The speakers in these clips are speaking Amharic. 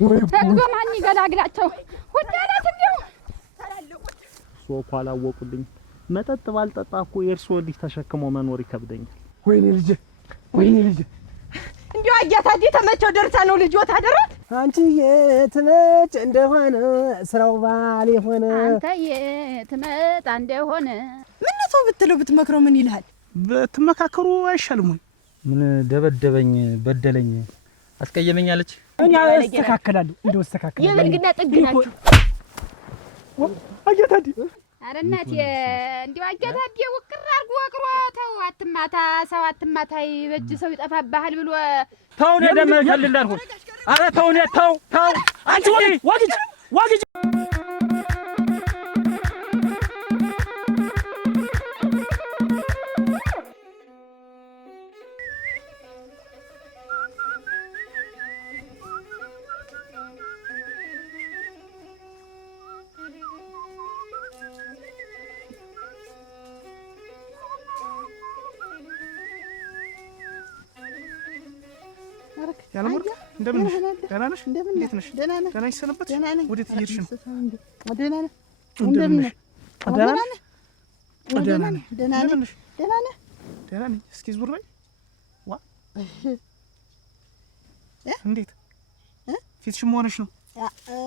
ተግዶ ማን ይገላግላቸው ሁላላት እንዴው ታላለቁት ሶፋ አላወቁልኝ መጠጥ ባልጠጣ እኮ የእርሶ ልጅ ተሸክሞ መኖር ይከብደኛል። ወይኔ ልጅ እንዴው አያታዲ ተመቸው ደርሳ ነው ልጅዎት አደረት አንቺ የትመጭ እንደሆነ ስራው ባል የሆነ አንተ የትመጣ እንደሆነ ምን ነው ብትለው ብትመክረው ምን ይልሃል? በትመካከሩ አይሻልም ወይ? ምን ደበደበኝ በደለኝ አስቀየመኝ አለች። እኛ አስተካክላለሁ እንደው አስተካክላለሁ የብልግና ጥግ ናችሁ። አያታዲ ኧረ እናቴ እንዴው አያታዲ ውቅር አድርጎ ወቅሮ ተው አትማታ ሰው አትማታ ይበጅ ሰው ይጠፋብሃል ብሎ ተው ነው ደመከል እንዳልኩ አረ ተው ነው ተው አንቺ ዋግጅ ያለሙር እንደምን ነሽ? ደህና ነሽ? እንዴት ነሽ? ደህና ነሽ? ሰነበት ወዴት እየሄድሽ ነው? ደህና ነህ? እንደምን ነሽ? ደህና ነሽ? ደህና ነኝ። እስኪ ዙር በይ። ዋ እንዴት ፊትሽም ሆነሽ ነው?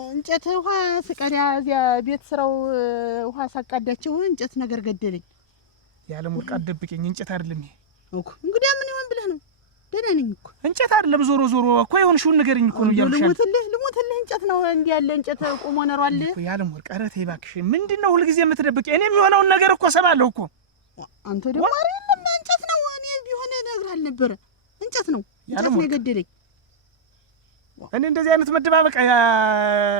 እንጨት ውሃ ስቀዳ እዚያ ቤት ስራው ውሃ ሳቃዳቸው እንጨት ነገር ገደለኝ። ያለሙር ቃል ደብቀኝ። እንጨት አይደለም ይሄ እኮ እንግዲህ ምን ይሆን ብለህ ነው? ደህና ነኝ እኮ እንጨት አይደለም። ዞሮ እኮ የሆንሽውን ንገሪኝ እኮ ነው እያልኩሽ። ልሞትልህ እንጨት ነው እንዲህ ያለ እንጨት ቆሞ ነሯል እኮ ያለሙር ኧረ ተይ እባክሽ። ምንድነው ሁልጊዜ የምትደብቀኝ? እኔም የሆነውን ነገር እኮ ሰማለሁ እኮ። አንተ ደግሞ አይደለም እንጨት ነው እኔ ቢሆን እነግርሃል ነበረ። እንጨት ነው የገደለኝ። እኔ እንደዚህ አይነት መደባበቅ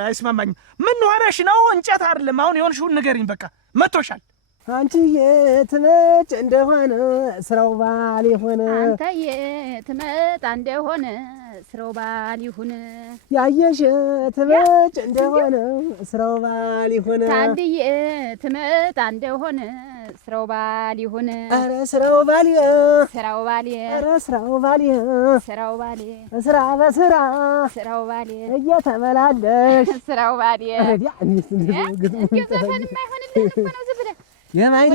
አይስማማኝም። ምን ሆነሽ ነው? እንጨት አይደለም። አሁን የሆንሽውን ንገሪኝ በቃ። መጥቶሻል። አንቺ የትመጭ እንደሆነ ስራው ባል የሆነ አንተ የትመጣ እንደሆነ ስራው ባል ይሁን ያየሽ ትመጭ እንደሆነ ስራው ባል ይሁን ታድዬ ትመጣ እንደሆነ ስራው ባል ይሁን ኧረ ስራው ባል ስራው ባል ኧረ ስራው ባል ስራው ባል ስራ በስራ ስራው ባል እየተበላለሽ ስራው ባል አረዲያ እንዴት ዘፈን የማይሆንልህ እኮ ነው ዝም ብለህ የማይ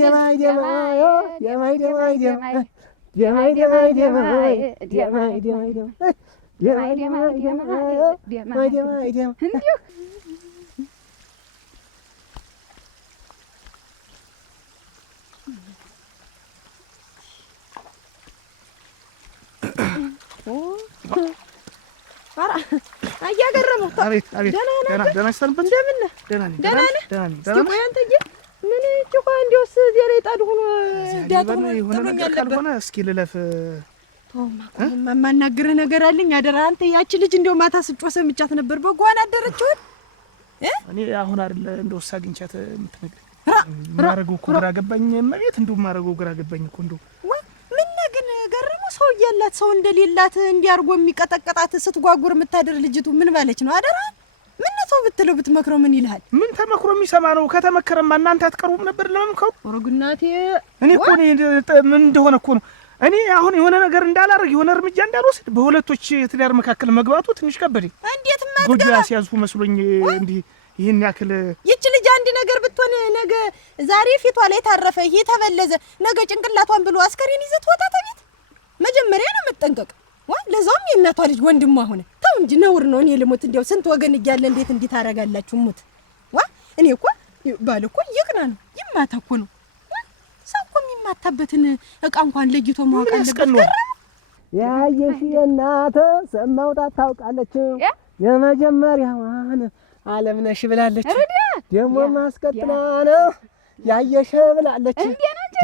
አያገረመው አቤት ደህና ሰንበት። እንደምን ነህ? ደህና ነህ? እስኪ ቆይ አንተዬ ምን እኮ እንዲያውስ እዚያ ላይ ጣድ ሆኖ ዳጥኖ የሆነ ነገር ካልሆነ እስኪ ልለፍ። የማናግርህ ነገር አለኝ አደራ። አንተ ያቺ ልጅ እንዲያው ማታ ስጮህ ሰምቻት ነበር። በጓን አደረችውን እኔ አሁን አይደለ እንደው ሳግኝቻት የምትነግረኝ ማረገው እኮ ግራ ገባኝ። እመቤት እንደው ማረገው ግራ ገባኝ እኮ እንደው ምን ግን ገረመው። ሰው እያላት ሰው እንደሌላት እንዲያርጎ የሚቀጠቀጣት ስትጓጉር የምታደር ልጅቱ ምን ባለች ነው አደራ? ምን ነው ብትለው ብትመክረው ምን ይልሃል? ምን ተመክሮ የሚሰማ ነው? ከተመከረማ እናንተ አትቀርቡም ነበር ለመምከሩ? ወረግናቴ እኔ እኮ ምን እንደሆነ እኮ ነው። እኔ አሁን የሆነ ነገር እንዳላረግ የሆነ እርምጃ እንዳልወስድ በሁለቶች ትዳር መካከል መግባቱ ትንሽ ከበደኝ። እንዴት ማትገባ ጎጆ ሲያዙ መስሎኝ እንዲህ ይሄን ያክል ይች ልጅ አንድ ነገር ብትሆን ነገ ዛሬ ፊቷ ላይ ታረፈ ይሄ ተበለዘ ነገ ጭንቅላቷን ብሎ አስከሬን ይዘት ወጣ ተቤት መጀመሪያ ነው መጠንቀቅ። ለዛውም የእናቷ ልጅ ወንድሟ ሆነ። ተው እንጂ ነውር ነው። እኔ ልሞት እንዲያው ስንት ወገን እያለ እንዴት እንዲህ ታረጋላችሁ? ሙት እኔ እኮ ባል እኮ ይቅና ነው ይማታ እኮ ነው። ሰው እኮ የሚማታበትን እቃ እንኳን ለይቶ ማወቅ አለበት። ያየሽ የእናተ ሰማውጣት ታውቃለች። የመጀመሪያዋን ዓለም ነሽ ብላለች። ደሞ ማስቀጥላ ነው ያየሽ ብላለች።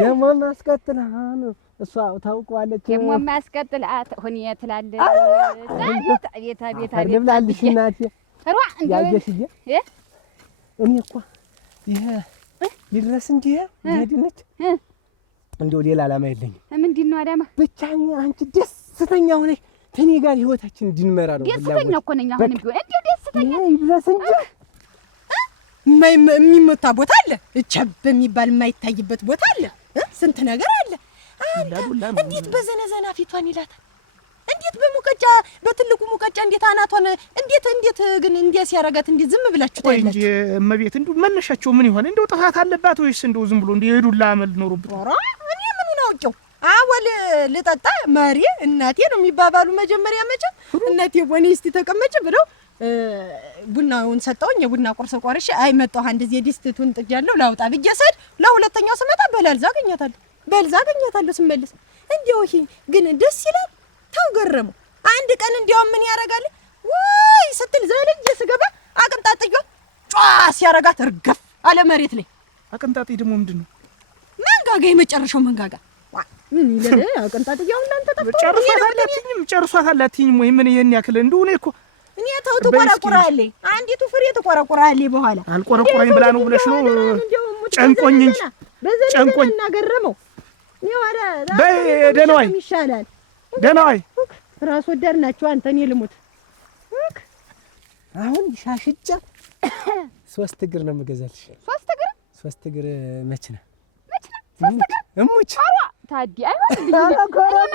ደሞ ማስቀጥላ ነው እሷ ታውቀዋለች። ደሞ ማስቀጥላት ሁኔ ትላለች። ቤታ ልብላልሽ እናቴ ያየሽ እኔ እኮ ይሄ ይድረስ እንጂ ይሄድነች እንደው ሌላ ዓላማ የለኝም። ምንድን ነው አዳማ? ብቻ አንቺ ደስተኛ ሆነሽ ከኔ ጋር ህይወታችን እንድንመራ ነው። ደስተኛ እኮ ነኝ አሁንም ቢሆን እንደው ደስተኛ ይድረስ እንጂ የሚመታ ቦታ አለ፣ እቸብ የሚባል የማይታይበት ቦታ አለ፣ ስንት ነገር አለ። እንዴት በዘነዘና ፊቷን ይላታል? እንዴት በሙቀጫ በትልቁ ሙቀጫ እንዴት አናቷን እንዴት ግን እንዲያ ሲያረጋት እንዴ ዝም ብላችሁ ታያላችሁ? እንጂ እመቤት እንደው መነሻቸው ምን ይሆን? እንደው ጥፋት አለባት ወይስ እንደው ዝም ብሎ እንደ የዱላ አመል ኖሮበት? ኧረ እኔ ምኑን አውቄው አወል ልጠጣ ማሪ እናቴ ነው የሚባባሉ መጀመሪያ መቼም እናቴ ወኔ እስቲ ተቀመጭ ብለው ቡናውን ሰጠውኝ። የቡና ቁርስ ቆርሼ አይ መጣሁ አንድ ዜ ዲስቱን ጥጃለሁ ላውጣ ብዬ ሰድ ለሁለተኛው ስመጣ በላልዛ አገኛታለሁ ስመለስ እንዴው ይሄ ግን ደስ ይላል። ታው ገረመው አንድ ቀን እንዲያው ምን ያረጋል ወይ ስትል ዘለየ ስገባ አቅንጣጥዮ ጫ ሲያረጋት እርገፍ አለ መሬት ላይ። አቅንጣጤ ደግሞ ምንድነው? መንጋጋ የመጨረሻው መንጋጋ ምን ይለለ አቅንጣጥያው እናንተ ተፈጥሮ ጨርሷታል አትይኝም ወይ? ምን ይሄን ያክል እንደው እኔ እኮ እኔ ተው ትቆራቁራለህ አንዲቱ ፍሬ ትቆራቁራለህ በኋላ አልቆረቆረኝ ብላ ነው ብለሽ ነው ጨንቆኝ እንጂ ጨንቆኝ እና ገረመው ይወራ ደህና ዋይ ይሻላል። ደህና ዋይ ራስ ወዳድ ናቸው። አንተ እኔ ልሙት አሁን ሻሽጫ 3 እግር ነው የምገዛልሽ። 3 እግር መችና እሙች ታዲ አይሆንልኝም።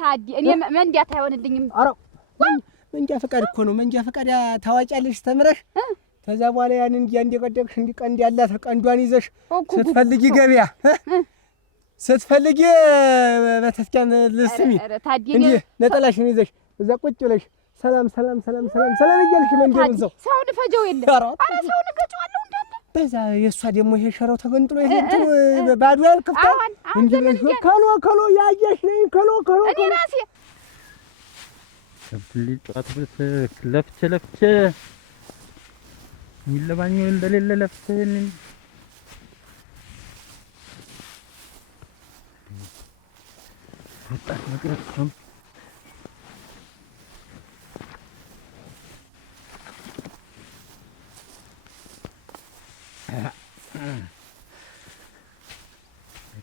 ታዲ እኔ መንዳት አይሆንልኝም። ኧረ መንጃ ፈቃድ እኮ ነው። መንጃ ፈቃድ ታዋቂያለሽ ተምረሽ ከዛ በኋላ ያንን እንዲቀደቅሽ እንዲቀንድ ያላት ቀንዷን ይዘሽ ስትፈልጊ ገበያ ስትፈልጊ በተስኪያን ልስሚ እንዴ ነጠላሽን ይዘሽ እዛ ቁጭ ብለሽ ሰላም እያልሽ መንገዱን ሰው ልፈጀው የለ ኧረ ሰው ልገጨዋለሁ እንዳለ በዛ የእሷ ደግሞ ይሄ ሸራው ተገንጥሎ ይሄ እንትኑ ባዶ ያልከፍታ እንዴ ከሎ ያየሽ ነኝ ከሎ እኔ ራሴ ጨዋታ ለፍቼ ይለባኛው እንደሌለ ለፍተን ወጣት መቅረት ነው።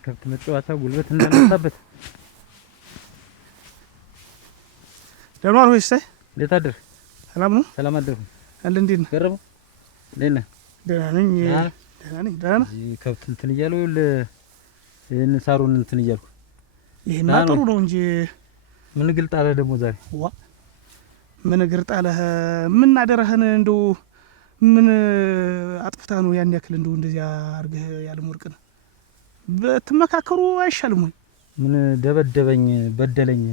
ከብት መጫወቻ ጉልበት እንዳነሳበት ደህና ነው ወይስ? እንዴት አደርክ? ሰላም ነው? ሰላም አደርኩ። አለ እንዴት ነህ? ገረመው እንዴት ነህ? ደህና ነኝ። ደህና ነህ? ከብት እንትን እያሉ ይሄን ሳሩን እንትን እያልኩ ይሄማ ጥሩ ነው እንጂ ምን ግልጥ አለ ደግሞ ዛሬ ዋ ምን ግልጥ አለ? ምን አደረህን? እንደው ምን አጥፍታ ነው ያን ያክል እንደው እንደዚያ አርገህ ያለም ወርቅን በትመካከሩ አይሻልም ወይ? ምን ደበደበኝ፣ በደለኝ፣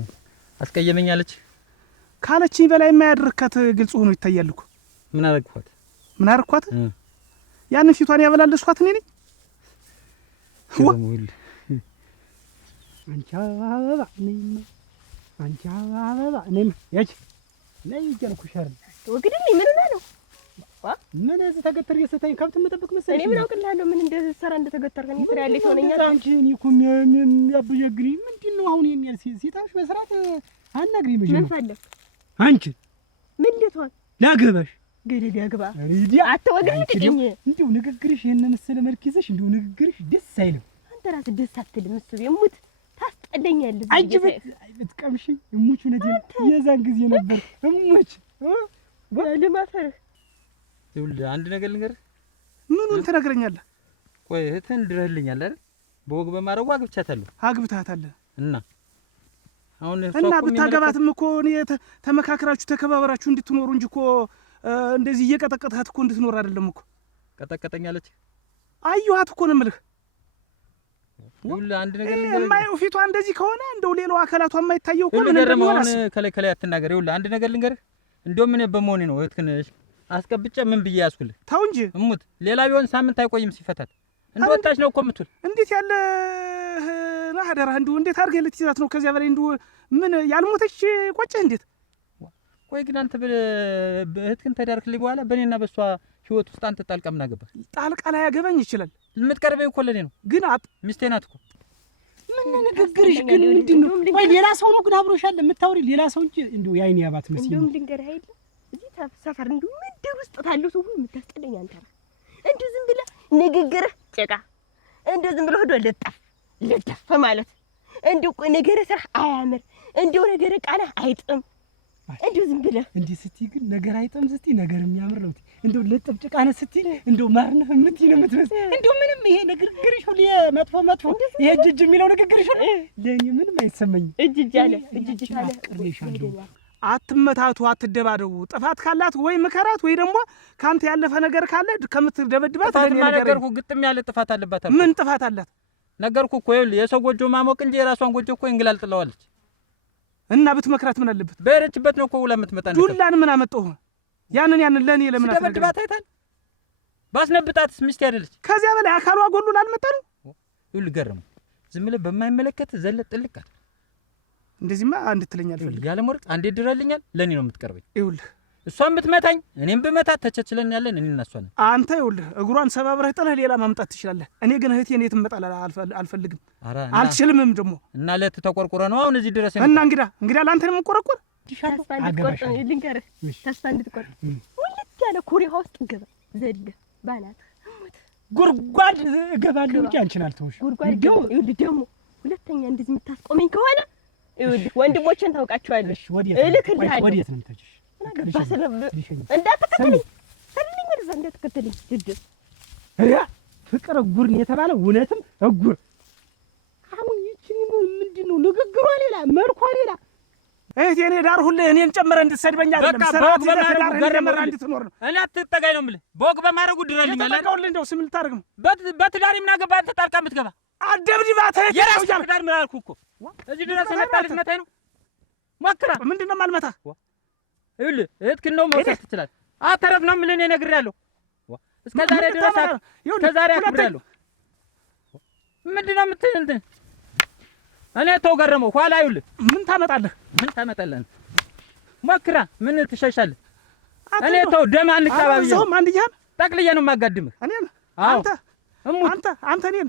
አስቀየመኝ አለች ካለችኝ በላይ የማያደርካት ግልጽ ሆኖ ይታያል እኮ። ምን አረግኳት? ምን አረግኳት? ያንን ፊቷን ያበላለስኳት እኔ ነኝ። አንቺ አበባ ነኝ ያች ነይ እያልኩሽ አይደል? ወግድልኝ ምን ነው ምን እዚህ ተገተር የሰታኝ ከብት መጠበቅ መሰለኝ። እኔ ምን አውቅልሃለሁ ምን እንደሰራ እንደተገተርከኝ ይስራ ያለኝ ሆነኛል። አንቺ እኔ እኮ የሚያበጀግሪ ምንድነው አሁን የሚያል ሲታሽ በስራት አናግሪ መጀመር ምን ፈለክ አንቺ ምን ልትሆን ላገባሽ ገደል ያግባ አትወግድልኝ። እንዴው ንግግርሽ የነ መሰለ መልክ ይዘሽ እንዴው ንግግርሽ ደስ አይልም። አንተ ራስህ ደስ አትልም። እሱ የሙት ታስጠለኛለህ። አንቺ ብትቀምሽ እሙች ነኝ የዛን ጊዜ ነበር እሙች ለማፈር ይኸውልህ አንድ ነገር ልንገርህ። ምኑን ትነግረኛለህ? ቆይ እህትህን ድረህልኛል አይደል? በወግ በማረጓ አግብቻታለሁ። አግብታታለህ እና አሁን እና ብታገባትም እኮ እኔ ተመካከራችሁ ተከባበራችሁ እንድትኖሩ እንጂ እኮ እንደዚህ እየቀጠቀጥሃት እኮ እንድትኖር አይደለም እኮ። ቀጠቀጠኛለች። አየኋት እኮ ነው የምልህ። ይኸውልህ አንድ ነገር ልንገርህ። የማየው ፊቷ እንደዚህ ከሆነ እንደው ሌላው አካላቷ የማይታየው እኮ ምን እንደሆነ ከላይ አትናገር። ይኸውልህ አንድ ነገር ልንገርህ። እንደውም ምን በመሆኔ ነው እህትህን አስቀብጬ ምን ብዬ ያስኩልህ? ተው እንጂ እሙት ሌላ ቢሆን ሳምንት አይቆይም ሲፈታት። እንደወጣች ነው እኮ የምትውል። እንዴት ያለ አደራ እንደው እንዴት አድርገህ ልትይዛት ነው? ከዚያ በላይ እንደው ምን ያልሞተች ቆጨህ እንዴት? ቆይ ግን አንተ በእህትህን ተዳርክልኝ በኋላ በእኔና በሷ ህይወት ውስጥ አንተ ጣልቃ ምን አገባህ? ጣልቃ ላይ ያገባኝ ይችላል። የምትቀርበኝ እኮ ለኔ ነው። ግን ሚስቴ ናት እኮ። ምን ንግግርሽ ግን ምንድነው? ወይ ሌላ ሰው ነው ግን አብሮሻል የምታወሪ ሌላ ሰው እንጂ እንደው ያይኔ ያባት መስሎኝ። እንደውም ልንገርህ አይደል እዚህ ሰፈር እንደው ምድር ውስጥ ታለው ሰው ሁሉ የምታስጠለኝ አንተ ነህ። እንደው ዝም ብለህ ንግግርህ ጭቃ፣ እንደው ዝም ብለህ ሆዶ ልደፍ ማለት እንደው ነገር ስራ አያምር፣ እንደው ነገር ቃና አይጥም። እንደው ዝም ብለህ እንዴ ስትይ ግን ነገር አይጥም ስትይ ነገር የሚያምር ነው። እንደው ልጥፍ ጭቃ ነህ ስትይ እንደው ማርነህ የምትይ ነው የምትመስል። እንደው ምንም ይሄ ንግግርሽ ሁሉ መጥፎ ይሄ እጅ የሚለው ንግግርሽ ሁሉ ለእኔ ምንም አይሰማኝም። እጅ አለ አፍቅሬሻለሁ አትመታቱ፣ አትደባደቡ። ጥፋት ካላት ወይ ምከራት ወይ ደግሞ ካንተ ያለፈ ነገር ካለ ከምትደበድባት ለኔ ነገርኩ። ግጥም ያለ ጥፋት አለባት። ምን ጥፋት አላት? ነገርኩ እኮ ይኸውልህ፣ የሰው ጎጆ ማሞቅ እንጂ የራሷን ጎጆ እኮ እንግላል ጥለዋለች። እና ብትመክራት ምን አለበት? በሄደችበት ነው እኮ ውላ የምትመጣ ነው። ዱላን ምን አመጣሁ? ያንን ለኔ ለምን አትደበድባት? አይታል ባስነብጣትስ ሚስት አይደለች? ከዚያ በላይ አካሏ ጎሉ ላልመጣ ነው። ይኸውልህ ገረመው፣ ዝም ብለህ በማይመለከት ዘለ ጥልቅ እንደዚህማ እንድትለኝ አልፈልግም። ያለ ሞርቅ አንዴ ድረልኛል። ለኔ ነው የምትቀርበኝ። ይኸውልህ እሷን ብትመታኝ እኔም ብመታት ተቸችለን ያለን እኔ እና እሷ ነን። አንተ ይኸውልህ እግሯን ሰባብረህ ጥለህ ሌላ ማምጣት ትችላለህ። እኔ ግን እህቴን የትም መጣል አልፈልግም፣ አልችልምም ደግሞ እና ለተቆርቆረ ነው አሁን እዚህ ድረስ እና እንግዳ ለአንተ ነው የምቆረቆር። ተስፋ እንድትቆርጥ ልንገርህ፣ ተስፋ እንድትቆርጥ ሁለት ያለ ኩሬ ውስጥ ገባ ዘለ ባላት ጉድጓድ እገባለሁ እንጂ አንቺን አልተውሽ። ጉድጓድ ደግሞ ሁለተኛ እንደዚህ የምታስቆመኝ ከሆነ ይኸውልህ ወንድሞቼን ታውቃቸዋለሽ። እልክልሃለሁ። ወዴት ነው የምትሄጂሽ? እንዳትከተለኝ ሰልልኝ፣ ወደዛ እንዳትከተለኝ። ድድር ፍቅር እጉር ነው የተባለው እውነትም እጉር። አሁን ይቺን ምንድን ነው ንግግሯ ሌላ መልኳ ሌላ። እህቴ እኔ ዳር ሁሌ እኔን ጨምረህ እንድትሰድበኝ አይደለም፣ ሰራት ይዘህ ገረመራ እንድትኖር ነው። እኔ አትጠጋኝ ነው የምልህ። በወግ በማድረጉ ድረልኝ አለ። ተጠቃውልህ እንደው ስም ልታደርግ ነው። በትዳሪ ምን አገባ አንተ ጣልቃ የምትገባ? አደብድባት። የራስ ትዳር ምን አልኩህ እኮ። እዚህ ድረስ መጣ ልትመታኝ ነው? ሞክራ። ምንድን ነው የማልመታህ? ይኸውልህ እህትክን ነው መውሰድ ትችላለህ። አተረፍ ነው የምልህ። እኔ ነግሬሃለሁ። እስከ ዛሬ ድረስ አክብሬሃለሁ። ምንድን ነው የምትል እንትን? እኔ ተው ገረመው። ኋላ ይኸውልህ ምን ታመጣለህ? ሞክራ። ምን ትሸሻለህ? እኔ ተው ደም አንቀባብዬ ነው አንድያን ጠቅልዬ ነው የማጋድምህ። እኔን አንተ እኔን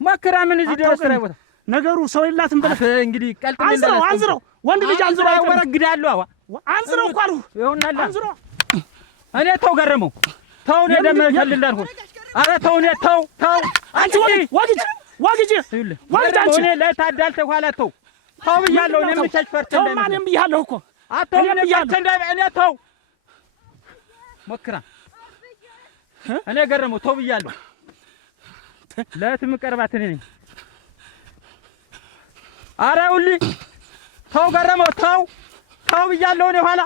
ሞክራ። ምን እዚህ ድረስ ስራ ቦታ ነገሩ ሰው የላትም ብለህ እንግዲህ ቀልጥ አንዝረው ወንድ ልጅ አንዝረው ያወረግዳለሁ። አንዝረው እኮ አልሁህ። ይኸውልህ አንዝረው። እኔ ተው ገረመው፣ ተው። እኔ ደም ፈልልዳልሁ። ኧረ ተው። እኔ ተው። አንቺ ወግጅ አንቺ እኔ ለታዳልተ ኋላ ተው ብያለሁ። እኔ ምንቸሽ ፈርቼ ተው። ማንም ብያለሁ እኮ አተው። እኔ ብያለሁ። እኔ ተው ሞክራ። እኔ ገረመው ተው ብያለሁ። ለእህትም ቀርባት እኔ ነኝ። ኧረ ይኸውልህ ተው ገረመው፣ ተው ብያለሁ። እኔ ኋላ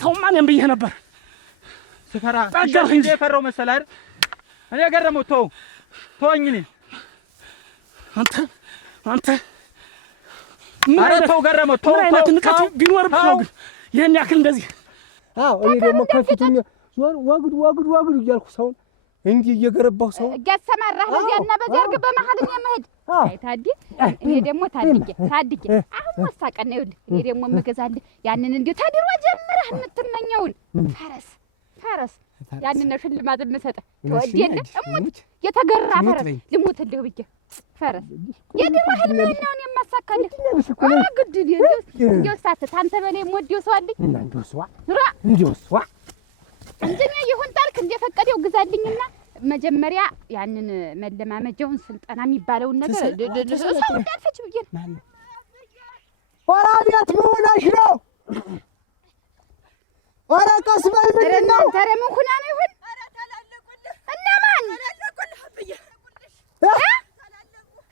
ተው። ማንም ብዬሽ ነበር ስፈራ እንጂ የፈራው መሰለህ አይደል? እኔ ገረመው ተወኝ። እኔ አንተ ኧረ ተው ገረመው፣ ተው። አይነት ንቀት ቢኖርብህ ነው ግን ይሄን ያክል እንደዚህ። አዎ እኔ ደግሞ ከፊቱኝ ወግድ እያልኩ ሰውን እንዲህ እየገረባሁ ሰው እያሰማራህ በዚያና በዚያ አድርገህ በመሀል እኔ መሄድ ታዲ። እኔ ደግሞ ታድጌ አሁን ማሳቀን ነው። ይኸውልህ እኔ ደግሞ የምገዛልህ ያንን እንዲሁ ታድሮ ጀምረህ የምትመኘውን ፈረስ ያንን ነው ሽልማት የምሰጥህ። ትወዴለህ? እሙት የተገራ ፈረስ ልሙትልህ ብዬ ፈረስ የድሮ ህልምህን ነው እኔ የማሳካልህ። ግድ እንዲያው ሳትት አንተ በላይ የምወደው ሰው አለኝ። እንዲያው እንጀኛ ይሁን ታልክ እንደፈቀደው ግዛልኝና መጀመሪያ ያንን መለማመጃውን ስልጠና የሚባለውን ነገር ሰው እንዳልፈች ብዬ ነው። ኧረ አብያት መሆናሽ ነው። ኧረ ቀስ በል ምንድን ነው? ኧረ ምን ሁና ነው ይሁን? እነማን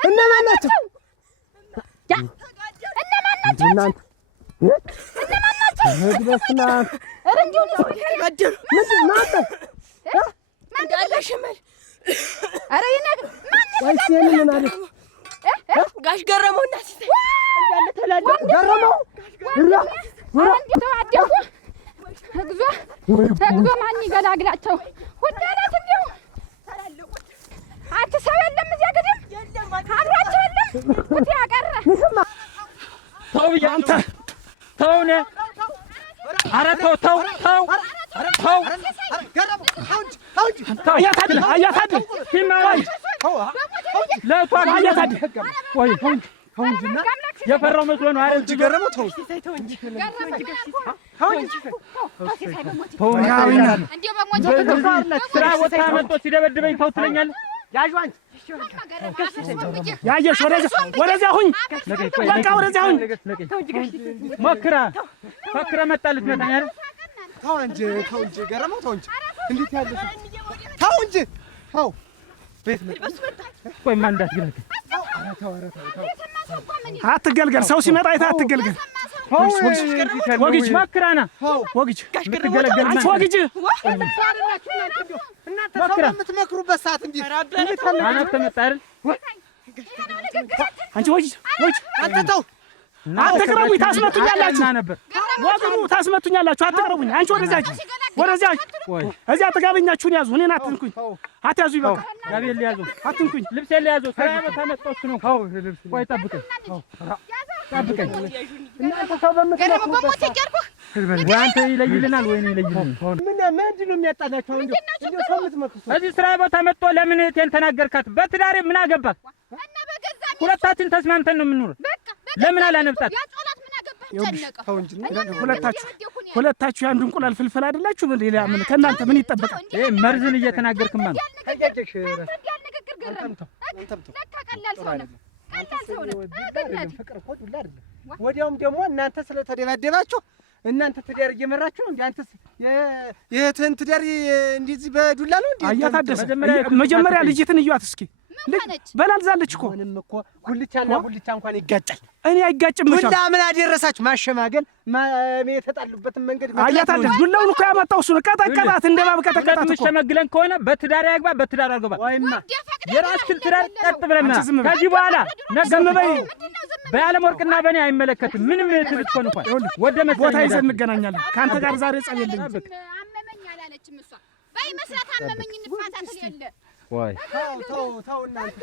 እነማን ናቸው? እነማን ናቸው? በስመ አብ። ኧረ እንዲሁ ነው ተጋደሉ። ምንድን ነው አንተ? እንዳለ ሽመል። ኧረ ይነግር ወይስ የምን ምን አለ? ጋሽ ገረመውና ሲታይ እንዳለ ተላለ። ገረመው አንዴ ተዋደቁ። እግዚኦ ማን ይገላግላቸው? ሁላላት እንዲሁ አንተ ሰው የለም እዚያ ግድም አብሯቸው የለም ኩት ያቀረ ተው ብያለሁ። አንተ ተው ነህ። ኧረ ተው አያታድል ሲማራኝ ለቷን አያታድል ወይ የፈራው መስሎ ነው። ኧረ እንጂ ገረመው ተው ስራ ቦታ መጥቶ ሲደበድበኝ ተው ትለኛለህ? ያዥዋን ያየሽ ወደዚያ ሁኝ። በቃ ወደዚያ ሁኝ። ሞክራ መጣልት መጣኝ አይደል? ተው እንጂ ገረመው ተው እንጂ። እንዴት ያለ ተው እንጂ ተው። ቤት መጣ። ቆይ ማን እንዳትገለግል። አትገልገል። ሰው ሲመጣ አይተህ አትገልገል። ወግጅ ማክራና ወግጅ ልትገለገል አንቺ ወግጅ እናንተ ሰው የምትመክሩበት ሰዓት እንዴት አናት ተመጣ አይደል? አንቺ ወግጅ አንተ ተው አትቅረቡኝ፣ ታስመቱኛላችሁ። ወግሩ ታስመቱኛላችሁ፣ አትቅረቡኝ። አንቺ ወደዚያ እዚያ ጥጋበኛችሁን ያዙ። እኔን አትንኩኝ፣ አትያዙ። ይበቃ ጋቤል ሊያዙ አትንኩኝ። ልብሴን ሊያዙ ስራ በተመጣው እሱ ነው። ቆይ ጠብቀኝ። እናንተ ሰው በምትመክሩበት ወይ አንተ ይለይልናል ወይ ነው ይለይልናል። ምንድን ነው የሚያጣላችሁ? እንደው ሰው የምትመክሩት እዚህ ስራ ቦታ መጥቶ ለምን እቴን ተናገርካት? በትዳሬ ምን አገባህ? ሁለታችን ተስማምተን ነው የምንኖር። ለምን አላነብጣት? ሁለታችሁ የአንዱ እንቁላል ፍልፍል አይደላችሁ? ሌላ ምን ከእናንተ ምን ይጠበቃል? ይሄ መርዝን እየተናገርክማ ነው። ወዲያውም ደግሞ እናንተ ስለተደባደባችሁ እናንተ ትዳር እየመራችሁ እንዴ? አንተስ የእህትህን ትዳር እንደዚህ በዱላ ነው እንዴ? አያታደሰ መጀመሪያ ልጅትን እዩዋት እስኪ። በላልዛለች እኮ ምንም እኮ ጉልቻና ጉልቻ እንኳን ይጋጫል። እኔ አይጋጭም። ዱላ ምን አደረሳችሁ? ማሸማገል የተጣሉበትን መንገድ አያታደሰ ዱላውን እኮ ያመጣው እሱ ነው። ቀጠቀጣት፣ እንደባብ ቀጠቀጣት እኮ። ሸመግለን ከሆነ በትዳር ያግባ፣ በትዳር አግባ። ወይማ የራስህን ትዳር ቀጥ ብለና ከዚህ በኋላ ዝም በይ። በዓለም ወርቅና በእኔ አይመለከትም። ምንም ትብት ኮን እንኳን ወደ ቦታ ይዘን እንገናኛለን። ከአንተ ጋር ዛሬ ጸብ የለኝም። አመመኝ አላለችም እሷ። በይ መስራት አመመኝ እንፋታት የለ ወይ ተው እናንተ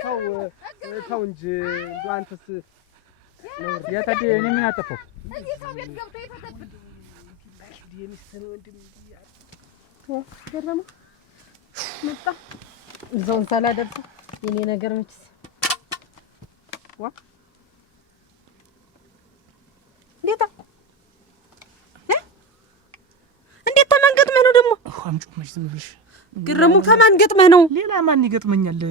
ተው እንጂ እንደው አንተስ ያታዲ እኔ ምን አጠፋው? እዚህ ሰው ቤት ገብቶ ይፈተት የሚስተን ወንድም ገረመ መጣ እዛውን ሳላደርስ የኔ ነገር መችስ እንዴት ተማንገጥመህ ነው ደግሞ? አምጪው ዝም ብለሽ ግረሙ ከማን ገጥመህ ነው? ሌላ ማን ይገጥመኛል?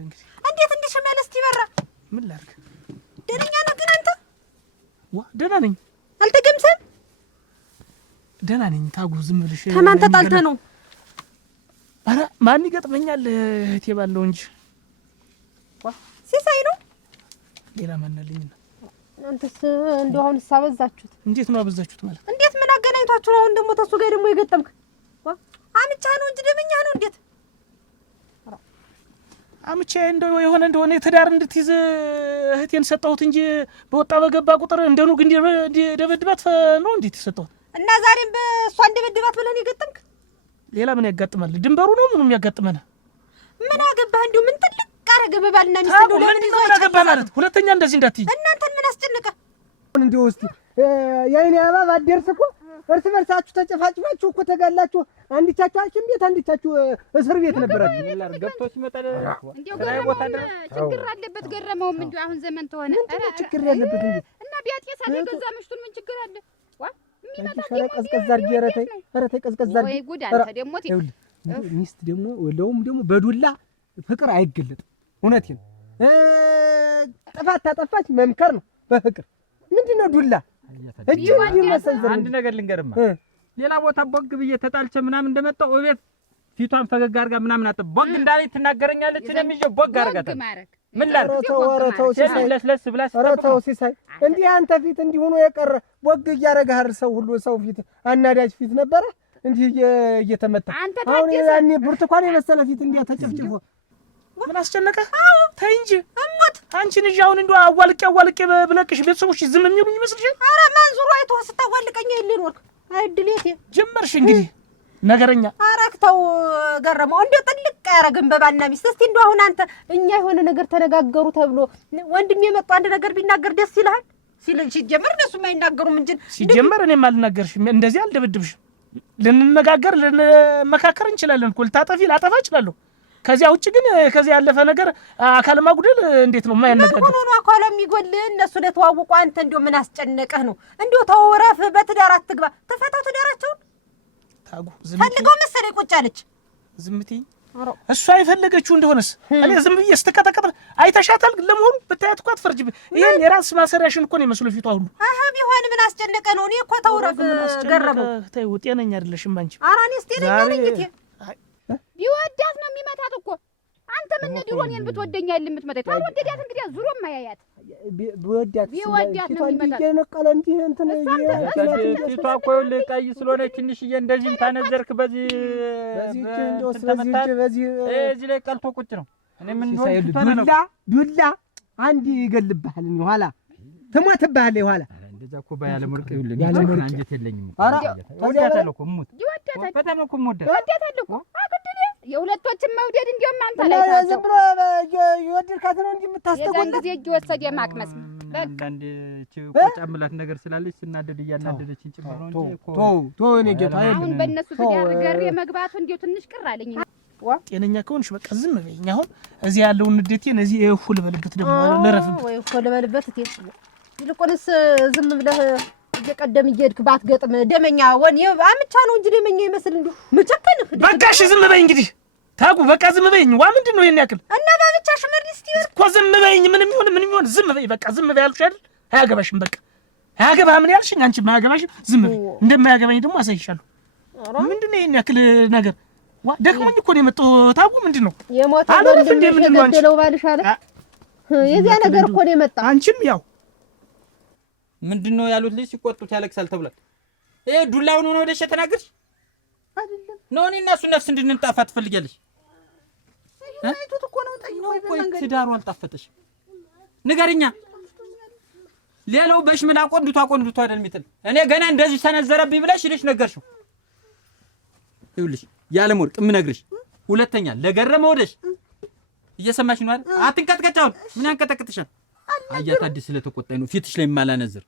እንግዲህ እንዴት እንድሽመለስ ይበራ ምን ላድርግ? ደህና ነህ ግን አንተ? ደህና ነኝ። አልተገምሰም? ደህና ነኝ። ታጉ ዝም ብለሽ ከማን ተጣልተህ ነው? ኧረ ማን ይገጥመኛል? እህቴ ባለው እንጂ ሲሳይ ነው። ሌላ ማን አለኝ? አንተስ እንደው አሁንስ አበዛችሁት። እንዴት ነው አበዛችሁት ማለት? እንዴት ምን አገናኝቷችሁ ነው አሁን ደግሞ ተሱ ጋር ደግሞ የገጠምክ? አምቻ ነው እንጂ ደመኛ ነው። እንዴት አምቻ እንደው የሆነ እንደሆነ ትዳር እንድትይዝ እህቴን ሰጠሁት እንጂ በወጣ በገባ ቁጥር እንደኑ ግን ደበድባት ነው እንዴት ሰጠሁት? እና ዛሬም በእሷ እንደበድባት ብለን የገጠምክ? ሌላ ምን ያጋጥማል? ድንበሩ ነው ምንም ያጋጥመና ምን አገባህ? እንደው ምን ትልቅ አረገ በባልና ሚስት እንደው ለምን ይዞ አገባህ ማለት ሁለተኛ እንደዚህ እንዳትይ። እናንተን ምን አስጨነቀ? እንደው እስቲ የኔ አበባ ባደርስ እኮ እርስ በርሳችሁ ተጨፋጭፋችሁ እኮ ተጋላችሁ። አንዲቻችሁ ሐኪም ቤት አንዲቻችሁ እስር ቤት ነበራችሁ። ይላል ገብቶ ሲመጣ እንደው ገረመውም ችግር አለበት። ገረመውም እንደው አሁን ዘመን ተሆነ ችግር ያለበት እንዴ? እና ቢያጤሳ ገዛ ምሽቱን ምን ችግር አለ? ኧረ ቀዝቀዝ አድርጌ ኧረ ተይ ቀዝቀዝ አድርጌ። ወይ ጉድ አንተ ደግሞ ሚስት ደግሞ ለውም ደግሞ በዱላ ፍቅር አይገለጥም። እውነቴን ነው። ጥፋት ታጠፋች መምከር ነው በፍቅር። ምንድነው ዱላ? እጅ ይመሰል አንድ ነገር ልንገርማ፣ ሌላ ቦታ ቦግ ብዬ ተጣልቼ ምናምን እንደመጣው እቤት ፊቷን ፈገግ አድርጋ ምናምን አጠ ቦግ እንዳለኝ ትናገረኛለች። እኔም ይዤ ቦግ አደርጋታለሁ። ምን ላድርግ? ተው ሲሳይ፣ ለስለስ ብላ ተው ሲሳይ። እንዲህ አንተ ፊት እንዲህ ሆኖ የቀረ ቦግ እያደረገህ ሰው ሁሉ ሰው ፊት አናዳጅ ፊት ነበረ እንዲህ እየተመታ። አሁን ያኔ ብርቱካን የመሰለ ፊት እንዲያ ተጨፍጭፎ ምን አስጨነቀ? ተይ እንጂ እሞት አንቺን እዚህ አሁን እንደው አዋልቄ ብለቅሽ ቤተሰቦች ዝም የሚሉኝ ይመስልሻል? ኧረ ማን ዙሮ አይቶ ስታዋልቀኝ የሌን ወርክ አይድሌት ጀመርሽ እንግዲህ ነገረኛ። ኧረ ተው ገረመው፣ እንደው ጥልቅ ያረግን በባልና ሚስት። እስቲ እንደው አሁን አንተ እኛ የሆነ ነገር ተነጋገሩ ተብሎ ወንድም የመጣ አንድ ነገር ቢናገር ደስ ይልሃል? ሲጀመር እነሱም አይናገሩም እንጂ ሲጀመር እኔም አልናገርሽም፣ እንደዚህ አልደብድብሽም። ልንነጋገር ልንመካከር እንችላለን እኮ ልታጠፊ ላጠፋ እችላለሁ። ከዚያ ውጭ ግን ከዚያ ያለፈ ነገር አካል ማጉደል እንዴት ነው የማያነጋገር? ምን ሆኖ አካል የሚጎል እነሱ ለተዋወቁ አንተ እንደው ምን አስጨነቀህ ነው? እንደው ተው ረፍ፣ በትዳር አትግባ። ተፈታው ትዳራቸውን ታጉ ፈልገው መሰለኝ ቁጭ አለች። ዝምትይ እሷ የፈለገችው እንደሆነስ እኔ ዝም ብዬ ስተቀጠቀጥ አይተሻታል? ለመሆኑ ብታያት እኮ አትፈርጅ። ይሄን የራስ ማሰሪያሽን እኮ ነው የመስለው ፊቷ ሁሉ። ቢሆን ምን አስጨነቀ ነው? እኔ እኮ ተው ረፍ ገረመው። ተይው፣ ጤነኛ አይደለሽም አንቺ። ኧረ እኔስ ጤነኛ ነኝ። ቢወዳት ነው የሚመታት እኮ አንተ ምን ድሮ እኔን ብትወደኛ የምትመጣ ታልወደዳት እንግዲህ ዙሮም አያያት ቢወዳት ነው የሚመጣ የነቀለ እንዲህ እንትን ፊቷ እኮ ይኸውልህ ቀይ ስለሆነች ትንሽዬ እንደዚህ ታነዘርክ በዚህ እዚህ ላይ ቀልቶ ቁጭ ነው። እኔ ምን እንደሆነ ዱላ አንድ ይገልብሃል ኋላ ትሞትብሃለህ ኋላ እንደዛ እኮ ባያለ ሙርቅ ይኸውልህ ያለ አንጀት የለኝም እኮ ወዳታለሁ እኮ ሙት ይወዳታል በጣም እኮ ሙት ይወዳታል እኮ አግድኔ የሁለቶችን መውደድ እንደውም አንተ ላይ ዝም ብሎ ይወድልካት ነው እንጂ የምታስተጎል ጊዜ እጅ ወሰደ ማቅመስ አንድ ቁጫምላት ነገር ስላለች ስናደድ እያናደደች እንጭምር ነው እንጂ ቶ እኔ ጌታ አሁን በእነሱ ትዳር ገሬ መግባቱ እንዴው ትንሽ ቅር አለኝ። ጤነኛ ከሆንሽ በቃ ዝም በይኝ። አሁን እዚህ ያለውን ንዴቴን እዚህ እሁል በልበት ደግሞ ለረፍብ ወይ እኮ ለበልበት እቴት ይልቁንስ ዝም ብለህ እየቀደም እየሄድክ ባትገጥም ደመኛ ወን አምቻ ነው እንጂ ደመኛ ይመስል እንዴ መጨከንህ በቃ እሺ ዝም በይኝ እንግዲህ ታጉ በቃ ዝም በይኝ። ዋ ምንድን ነው ይሄን ያክል እና ባብቻሽ መርሊስቲ እኮ ዝም በይኝ። ምንም ይሁን ዝም በይ በቃ ዝም በይ አልኩሽ አይደል? አያገባሽም በቃ አያገባ ምን ያልሽኝ አንቺ ማያገባሽም ዝም በይ። እንደማያገባኝ ደግሞ አሳይሻለሁ። ምንድን ነው ይሄን ያክል ነገር? ዋ ደክሞኝ እኮ ነው የመጣው። ታጉ ምንድን ነው የሞተ ወንድም ገደለው ባልሽ አለ የዚያ ነገር እኮ ነው የመጣ። አንቺም ያው ምንድን ነው ያሉት ልጅ ሲቆጡት ያለቅሳል ተብሏል። ይሄ ዱላውን ነው ወደሽ ተናገርሽ አይደለም ነው እኔ እና እሱ ነፍስ እንድንጣፋ ትፈልጊያለሽ? አይቱት እኮ ነው ጠይቆይ በመንገድ ትዳሩ አልጣፈጠሽ ንገሪኛ። ሌላው በሽምላ ቆንዱቷ አይደል ሚጥል እኔ ገና እንደዚህ ተነዘረብኝ ብለሽ ልጅ ነገርሽው። ይኸውልሽ ያለ ወርቅ የምነግርሽ ሁለተኛ ለገረመ ወደሽ እየሰማሽ ነው አይደል? አትንቀጥቀጫውን ምን ያንቀጠቅጥሻል? አያት አዲስ ስለተቆጣኝ ነው ፊትሽ ላይ ማላነዝር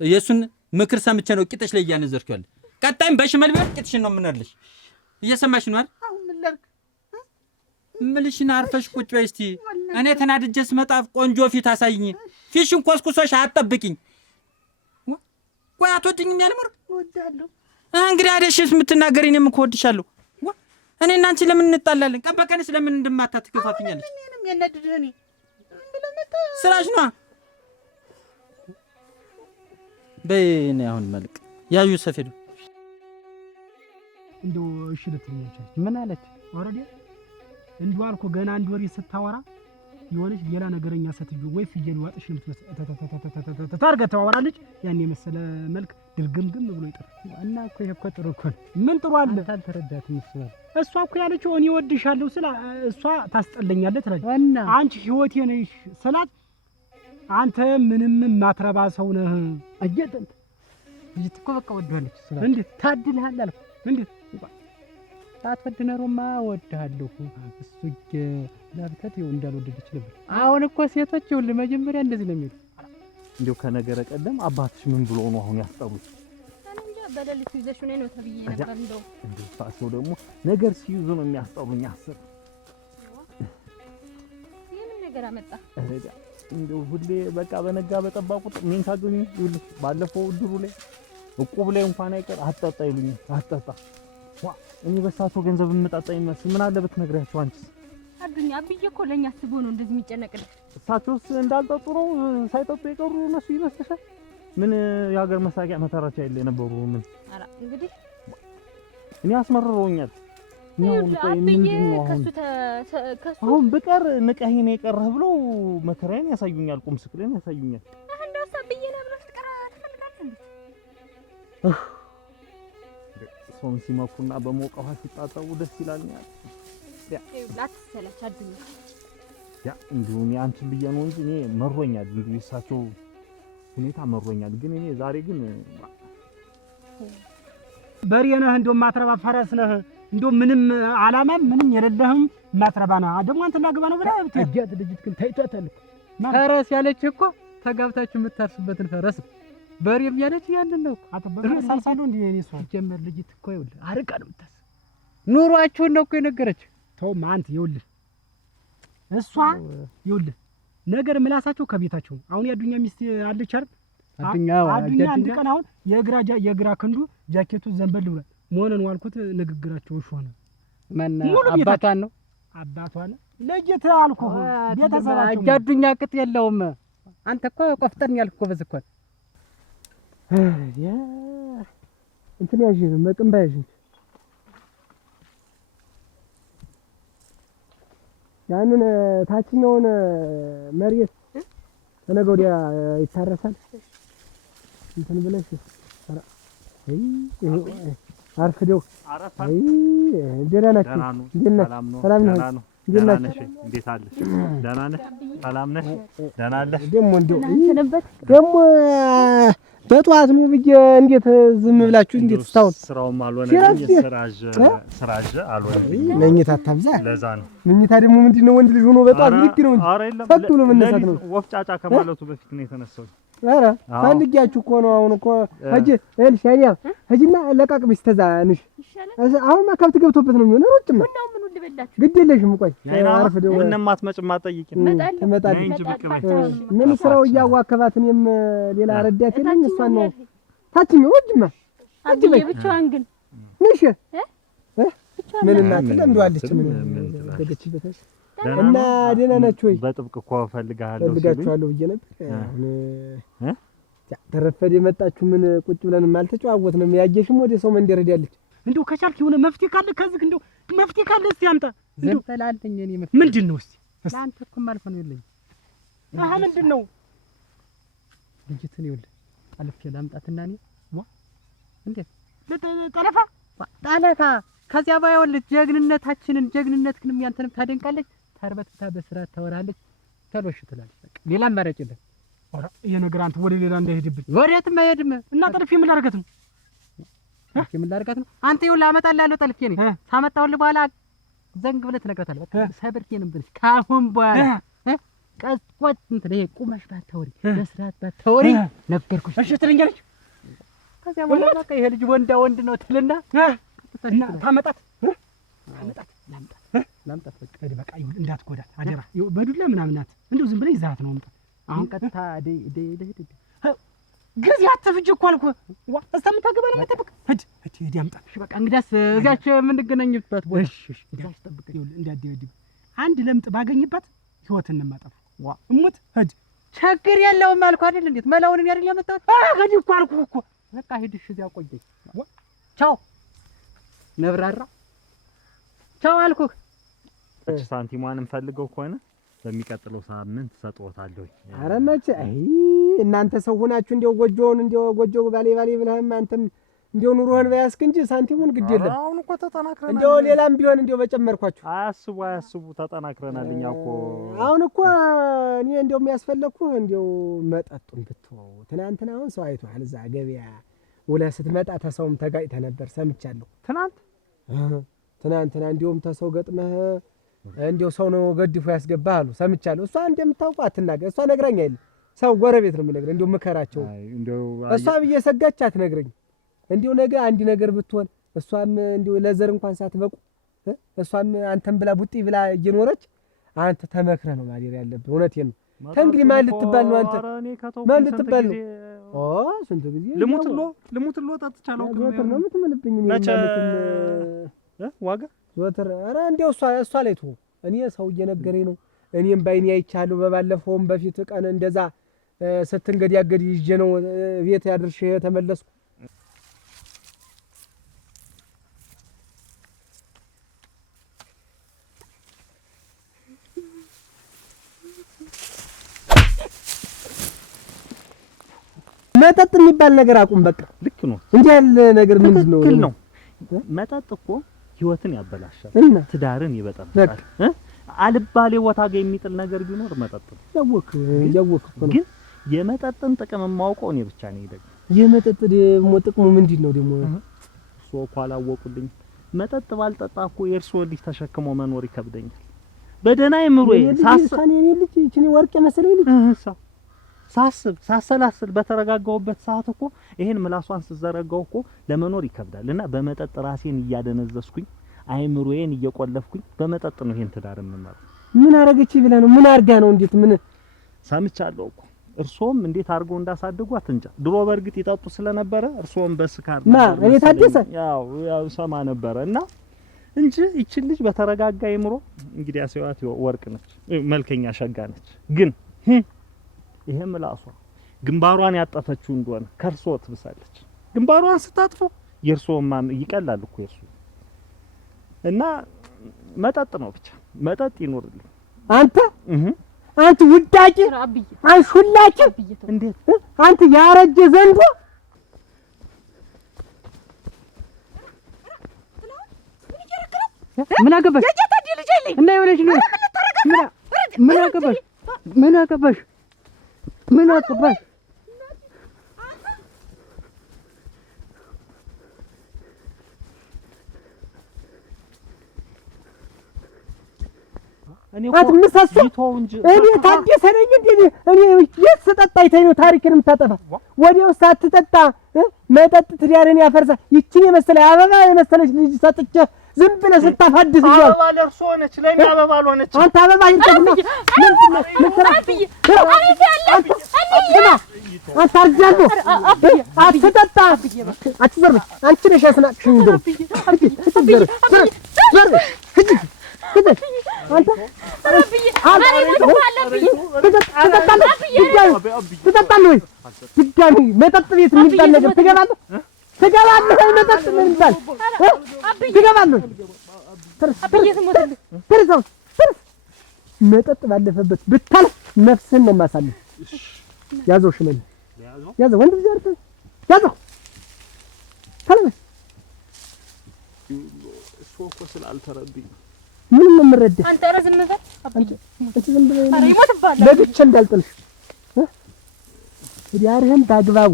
የሱን ምክር ሰምቼ ነው ቂጥሽ ላይ ያነዘርኩ ያለ ቀጣይም በሽመል ቢሆን ቂጥሽን ነው የምነርልሽ። እየሰማሽ ነው አይደል? አሁን ምን ላድርግ? ምልሽን አርፈሽ ቁጭ በይ እስቲ። እኔ ተናድጄ ስመጣ ቆንጆ ፊት አሳይኝ። ፊትሽን ኮስኩሶሽ አትጠብቂኝ። ቆይ አትወጂኝም ያለ ምር እወዳለሁ። እንግዲህ አደሽስ የምትናገሪኝ እኔም እኮ እወድሻለሁ። እኔ እና አንቺ ለምን እንጣላለን? ቀን በቀንስ ለምን እንደማታ ትከፋፍኛለሽ? እኔንም ያናድድህ እኔ ስራሽ ነው። በእኔ አሁን መልክ ያዩ ሰፌዱ እንደው እሺ ልትልኛለች። ምን አለች? ወረደ እንዲሁ አልኩ ገና አንድ ወሬ ስታወራ የሆነች ሌላ ነገረኛ ሴትዮ ወይ ፍየል ዋጥሽ ነው ታርጋ ታወራለች። ያን የመሰለ መልክ ድርግምግም ብሎ ይጠራ እና እኮ ይሄ እኮ ጥሩ እኮ ምን ጥሩ አለ ታልተረዳት መስሏል። እሷ እኮ ያለችው እኔ ወድሻለሁ ስላ እሷ ታስጠለኛለህ ትላለች። እና አንቺ ህይወቴ ነሽ ስላት አንተ ምንም ማትረባ ሰው ነህ አየጥንት ልጅት እኮ በቃ ወደዋለች ስላት እንዴት ታድልሃል አልኩ። እንዴት ታትወድነሮማ ወድሃለሁ እሱ ለብተት ይው እንዳልወደደች ነበር። አሁን እኮ ሴቶች ይው ለመጀመሪያ እንደዚህ ነው የሚሉ እንደው ከነገረ ቀደም አባትሽ ምን ብሎ ነው አሁን ያስጠሩት? አንኛ በለሊቱ ይዘሽ ነው ተብዬ ነበር። እንደው ታሰው ደግሞ ነገር ሲይዙ ነው የሚያስጠሩኝ። አስር የምን ነገር አመጣ? እንደው ሁሌ በቃ በነጋ በጠባቁት ምን ታገኙ ይሉ ባለፈው ድሩ ላይ እቁብ ላይ እንኳን አይቀር አጣጣ ይሉኝ አጣጣ ዋ እኔ በሳቸው ገንዘብ የምጣጣ ይመስል ምን አለ ብትነግሪያቸው አንቺ አዱኛ አብዬ እኮ ለኛ አስቦ ነው እንደዚህ የሚጨነቅልህ። እሳቸውስ እንዳልጠጡ ነው ሳይጠጡ የቀሩ እነሱ ይመስልሻል? ምን የሀገር መሳቂያ መተራቻ የለ የነበሩ ምን አራ እንግዲህ እኔ አስመርረውኛል። አሁን ብቀር ንቀህ ነው የቀረህ ብለው መከራዬን ያሳዩኛል፣ ቁም ስቅሌን ያሳዩኛል። እንደውሳ አብዬ ነብረህ ትቀራ ትፈልጋለህ? ሰውን ሲመኩና በሞቀ ውሃ ሲጣጣው ደስ ይላልኛል። ላትሰለች አዱኛ ያ እንዲሁ እኔ አንቺን ብዬ ነው እንጂ እኔ መሮኛል። እንዲሁ እሳቸው ሁኔታ መሮኛል። ግን እኔ ዛሬ ግን በሬ ነህ እንደው ማትረባ ፈረስ ነህ እንደው ምንም አላማም ምንም የሌለህም ማትረባ ነህ። ደግሞ አንተ ላግባ ነው ብለህ አጃት ልጅት ግን ታይቷታል። ፈረስ ያለች እኮ ተጋብታችሁ የምታርሱበትን ፈረስ በሬም ያለች ያንን ነው። አጥበቀ ሳልሳሉ እንዴ እኔ ሰው ጀመር ልጅት እኮ ይኸውልህ አርቃ ነው የምታስ ኑሯችሁን ነው እኮ የነገረች። ተው ማንት ይኸውልህ እሷ ይኸውልህ ነገር ምላሳቸው ከቤታቸው አሁን ያዱኛ ሚስት አለች አይደል? አዱኛ አንድ ቀን አሁን የግራ ክንዱ ጃኬቱ ዘንበል ብሏል መሆኑን ዋልኩት ንግግራቸው እሺ ሆነ። ማን አባቷን ነው አባቷን ለጌታ አልኩህ ቤተሰባቸው አጃዱኛ ቅጥ የለውም። አንተ እኮ ቆፍጠን ያልኩ እኮ በዝኳል ያ እንትን ያዥ መቅም ባይዥ ያንን ታችኛውን መሬት ከነገ ወዲያ ይታረሳል። እንትን ብለሽ አርፍደው ደህና ናችሁ? ሰላም ነው? ደህና ነሽ? እንዴት አለሽ? ደህና ነሽ? ሰላም ነሽ? ደህና አለሽ? ደግሞ እንደው ደግሞ በጠዋት ነው ብዬ እንዴት ዝም ብላችሁ እንዴት ስታውን ስራውም አልሆነ ስራጅ አልሆነ መኝታ አታብዛ። ለዛ ነው መኝታ ደግሞ ምንድነው ወንድ ልጅ ሆኖ በጠዋት ልክ ነው እንጂ ፈቱ ነው መነሳት ነው። ወፍጫጫ ከማለቱ በፊት ነው የተነሳው። ኧረ ፈልጊያችሁ እኮ ነው። አሁን እኮ ሂጂ እልሽ አይያ ሂጂና ለቃቅምሽ ተዛንሽ። አሁንማ ከብት ገብቶበት ነው የሚሆነው። ሩጭማ ግድ የለሽም። ቆይ አርፍደው ምንም አትመጭም አትጠይቂም። ትመጣለች። ምን ስራው እያዋከባት እኔም ሌላ ረዳት የለኝ። እሷን ነው ታችኛው ወጅማ አጅበይ ብቻዋን ግን ነሽ ምን እናት ለምዷለች። ምን ደገችበት እና ደህና ናችሁ ወይ? በጥብቅ እኮ ፈልጋለሁ ብዬ ነበር። አሁን ተረፈደ መጣችሁ። ምን ቁጭ ብለን አልተጨዋወትንም። ያየሽም ወደ ሰው መንደር ሄዳለች። እንደው ከቻልክ የሆነ መፍትሄ ካለ ከዚህ እንደው መፍትሄ ካለ እስቲ አምጣ። እንደው ተላልተኝ እኔ መፍትሄ ምንድነው? እስቲ ላንተ እኮ ማለት ነው የለኝም። ምንድነው? ልጅትን ይኸውልህ አልፌ ላምጣትና እኔ እንዴት ጠለፋ ከዚያ ባይወልድ ጀግንነትህንም ያንተንም ታደንቃለች። ታርበትታ በስርዓት ታወራለች። ተሎሽ ትላለች። በቃ ሌላ አማራጭ የለም። ኧረ ይሄ ነገር አንተ ወደ ሌላ እንዳይሄድብኝ። ወዴትም አይሄድም። እና ጠልፌ ምን ላደርጋት ነው? ምን ላደርጋት ነው? አንተ ይኸውልህ አመጣልሃለሁ ጠልፌ ነኝ። ታመጣውልህ በኋላ ዘንግ ብለህ ትነግራታለህ። በቃ ሰብርቴንም ብለሽ ካሁን በኋላ ቀስቆት እንትን ይሄ ቁመሽ ባታወሪ በስርዓት ባታወሪ ነገርኩሽ። እሺ ትለኛለች። ከዚያ በኋላ በቃ ይሄ ልጅ ወንድ ነው ትልና እና ታመጣት ላምጣት በቃ ይሁን እንዳትጎዳት አደራ። በዱላ ምናምን ናት እንደው ዝም ብለህ ይዛት ነው አምጣት። አሁን ቀጥታ ጊዜ አትፍጅ እኮ አልኩህ። እስከምታገባ ነው የምጠብቅ። ሂድ አምጣት። እሺ በቃ እንግዲያስ እዚያች የምንገናኝበት ቦታ እሺ እዚያች ጠብቅ። እንዳትደብድብ አንድ ለምጥ ባገኝባት ህይወትን እንማጠፍ እሙት ሂድ። ችግር የለውም አልኩህ አይደል? እንዴት መላውን እኔ አይደል ያመጣሁት? ሂድ እኮ አልኩህ እኮ። በቃ ሂድሽ እዚያ ቆየኝ። ቻው ነብራራ ቻው አልኩህ። እቺ ሳንቲሟንም ፈልገው ከሆነ በሚቀጥለው ሳምንት ሰጥዎታለሁ። ኧረ መቼ እናንተ ሰው ሆናችሁ እንደው ጎጆው ባሌ ብለህም አንተም እንደው ኑሮህን በያዝክ እንጂ ሳንቲሙን ግድ የለም። አሁን እኮ ተጠናክረናል። እንደው ሌላም ቢሆን እንደው በጨመርኳችሁ። አያስቡ ተጠናክረናል። እኛ እኮ አሁን እኮ እኔ እንደው የሚያስፈልግኩህ እንደው መጠጡን ብትወው። ትናንትና አሁን ሰው አይቶሃል እዛ ገበያ ውለህ ስትመጣ ተሰውም ተጋጭተህ ነበር ሰምቻለሁ። ትናንትና እንደውም ተሰው ገጥመህ እንደው ሰው ነው ገድፎ ያስገባህ አሉ ሰምቻለሁ። እሷ እንደምታውቀው አትናገር። እሷ ነግራኝ አይደል ሰው ጎረቤት ነው የሚነግረኝ። እንደው ምከራቸው እሷ ብዬ ሰጋች አትነግረኝ። እንደው ነገ አንድ ነገር ብትሆን እሷም እንደው ለዘር እንኳን ሳትበቁ እሷም አንተም ብላ ቡጢ ብላ እየኖረች አንተ ተመክረህ ነው ማደር ያለብህ። እውነቴን ነው። ከእንግዲህ ማን ልትባል ነው አንተ? ማን ልትባል ነው? ስንት ጊዜ ልሙትሎ ጠጥቻለሁ። ዘወትር ነው የምትምልብኝ። እኔ ማለትም ዋጋ ዘወትር ኧረ እንደው እሷ ላይ ተው። እኔ ሰው እየነገረኝ ነው። እኔም ባይኔ አይቻለሁ። በባለፈውም በፊት ቀን እንደዛ ስትንገዳገድ ይዤ ነው ቤት ያድርሽ ተመለስኩ። መጠጥ የሚባል ነገር አቁም። በቃ ልክ ነው። እንዲህ ያለ ነገር ምንድን ነው? ልክ ነው። መጠጥ እኮ ህይወትን ያበላሻል፣ ትዳርን ይበጠብጣል። አልባሌ ቦታ ጋር የሚጥል ነገር ቢኖር መጠጥ ነው። ያወክ ግን የመጠጥን ጥቅም የማውቀው እኔ ብቻ ነኝ። ደግሞ የመጠጥ ደግሞ ጥቅሙ ምንድን ነው? ደግሞ እሱ እኮ አላወቁልኝ። መጠጥ ባልጠጣ እኮ የእርስዎ ልጅ ተሸክሞ መኖር ይከብደኛል። በደህና አይምሮዬ ልጅ ወርቅ መሰለኝ ልጅ ሳሰላስል በተረጋጋውበት ሰዓት እኮ ይሄን ምላሷን ስዘረጋው እኮ ለመኖር ይከብዳል። እና በመጠጥ ራሴን እያደነዘስኩኝ አይምሮዬን እየቆለፍኩኝ በመጠጥ ነው ይሄን ትዳር የምመራው። ምን አረገች ብለህ ነው? ምን አርጋ ነው? እንዴት ምን ሰምቻለሁ እኮ እርሶም እንዴት አድርገው እንዳሳደጓት እንጃ። ድሮ በእርግጥ ይጠጡ ስለነበረ እርሶም በስካር እኔ ታደሰ ያው ሰማ ነበረ እና እንጂ ይቺን ልጅ በተረጋጋ አይምሮ እንግዲህ አሰዋት ወርቅ ነች፣ መልከኛ ሸጋ ነች። ግን ይሄ ምላሷ ግንባሯን ያጠፈችው እንደሆነ ከርሶ ትብሳለች። ግንባሯን ስታጥፈው የርሶማ ይቀላል እኮ የርሶ እና መጠጥ ነው ብቻ መጠጥ ይኖርልኝ። አንተ ውዳቂ አንሹላቂ እንዴት አንተ ያረጀ ዘንዶ ምን አገባሽ እና የሆነች ነው ምን አገባሽ አትምሰሱ እኔ ታደሰ ነኝ እንዴ እኔ የት ስጠጣይተኝ ነው ታሪክን የምታጠፋ ወዲያው ሳትጠጣ መጠጥ ትዳርን ያፈርሳል ይቺን የመሰለ አበባ የመሰለች ልጅ ሰጥቼ ዝም ብለህ ስታፋድስ ይላል አበባ ለእርሶ ሆነች ለኔ አበባ አልሆነች አንተ አበባ ይልቀና አንተ አርጃለሁ አትጠጣ አትዘር አንቺ ነሽ ያስናቅሽኝ እንደው አንተ ትጠጣለህ ወይ ድጋሚ መጠጥ ቤት የሚባል ነገር ትገባለህ መጠጥ ምን ይባል ትገባለህ መጠጥ ባለፈበት ብታል ነፍስህን ነው የማሳልፍ ያዘው ሽመል ያዘው ወንድ ልጅ አርፈህ ያዘው ሰላም እሱ እኮ ስላልተረዱኝ ምን ነው የምረዳ አንተ ረዝም ነበር አንተ ዝም ብለህ ለብቻ እንዳልጥልሽ ትዳርህን በአግባቡ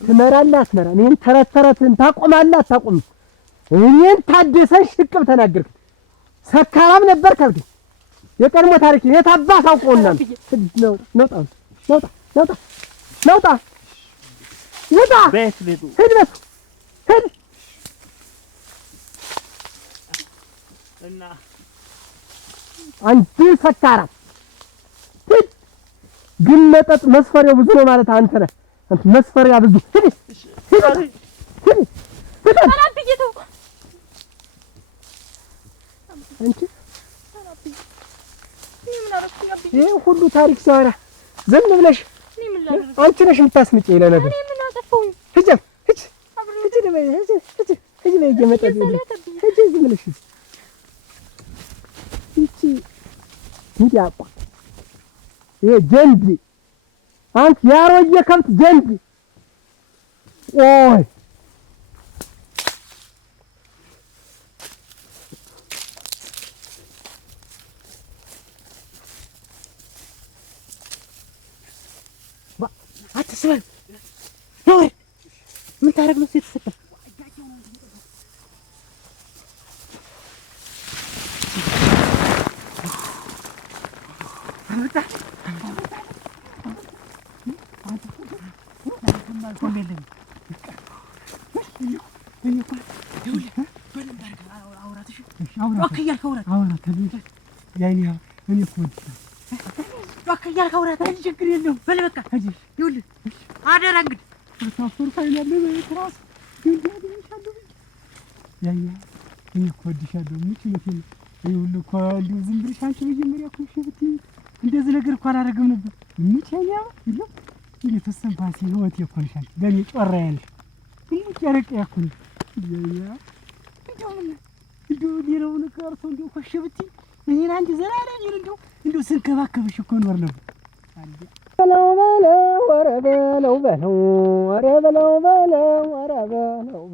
ትመራለህ አትመራም እኔን ተረተረትን ታቆማለህ አታቆም እኔን ታደሰሽ ሽቅብ ተናገርክ ሰካራም ነበር ከብድ የቀድሞ ታሪክ የታባስ አውቆና ነው ነውጣ ውጣ ቤት ልዱ ሂድ እና አንቺ ሰካራም ግን መጠጥ መስፈሪያው ብዙ ነው ማለት አንተ ነህ አንተ መስፈሪያ ብዙ ሂድ አንቺ ይሄ ሁሉ ታሪክ ሲያወራ ዝም ብለሽ አንቺ ነሽ የምታስምጪ ለነገር ሂጂ ዝም ብለሽ ይቺ ሚዲያቋ ይሄ ጀንዲ አንተ ያሮየ ከብት ጀንዲ ቆይ አትስበል ነው ምን ታረግ ነው ሲተሰጠ ችግር የለውም በል በቃ ይኸውልህ አደራ እንግዲህ ታፈርፋይ ያለ ትራስ ያያ እኔ እኮ ወድሻለሁ ምንጭ ነው ይኸውልህ እኮ እንዲሁ ዝም ብለሽ አንቺ መጀመሪያ እኮ ሽብት እንደዚህ ነገር እኮ አላደርግም ነበር ምንጭኛ ይኸው ይሄ ተሰንፋሲ ህይወት ይኮንሻል ለኔ ጮራዬ ነሽ ምንጭ ያረቀ ያኩን ያያ እንደው ሌላው ነገር ሰው እንደው እኮ ሽብት እኔን አንቺ ዘራራ እንደው ስንከባከብሽ እኮ ኖር ነበር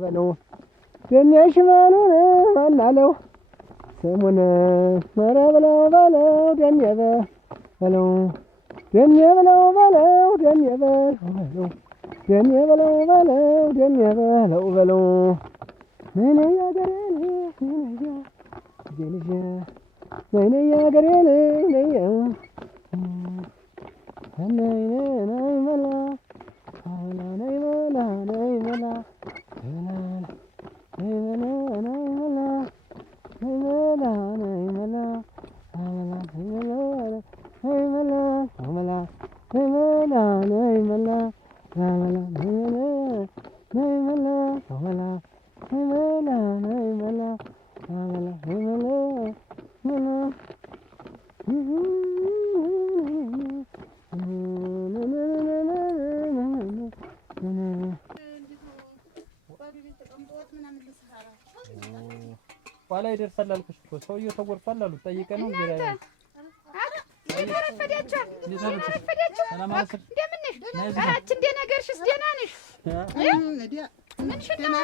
በለው ገኛሽ ማኑን ማናለው ስሙን ኧረ በለው ደሜ በለው ነይኔ ያገሬ ነይኔ ያገሬ ኋላ ይደርሳል አልኩሽ እኮ ሰውዬው ተጎድቷል አሉ ጠይቀህ ነው እንግዲህ ረፈዳችሁ? ሰላም አለሽ? እንደምን ነሽ? አራች እንደ ነገርሽስ ደህና ነሽ? ምንሽ ነው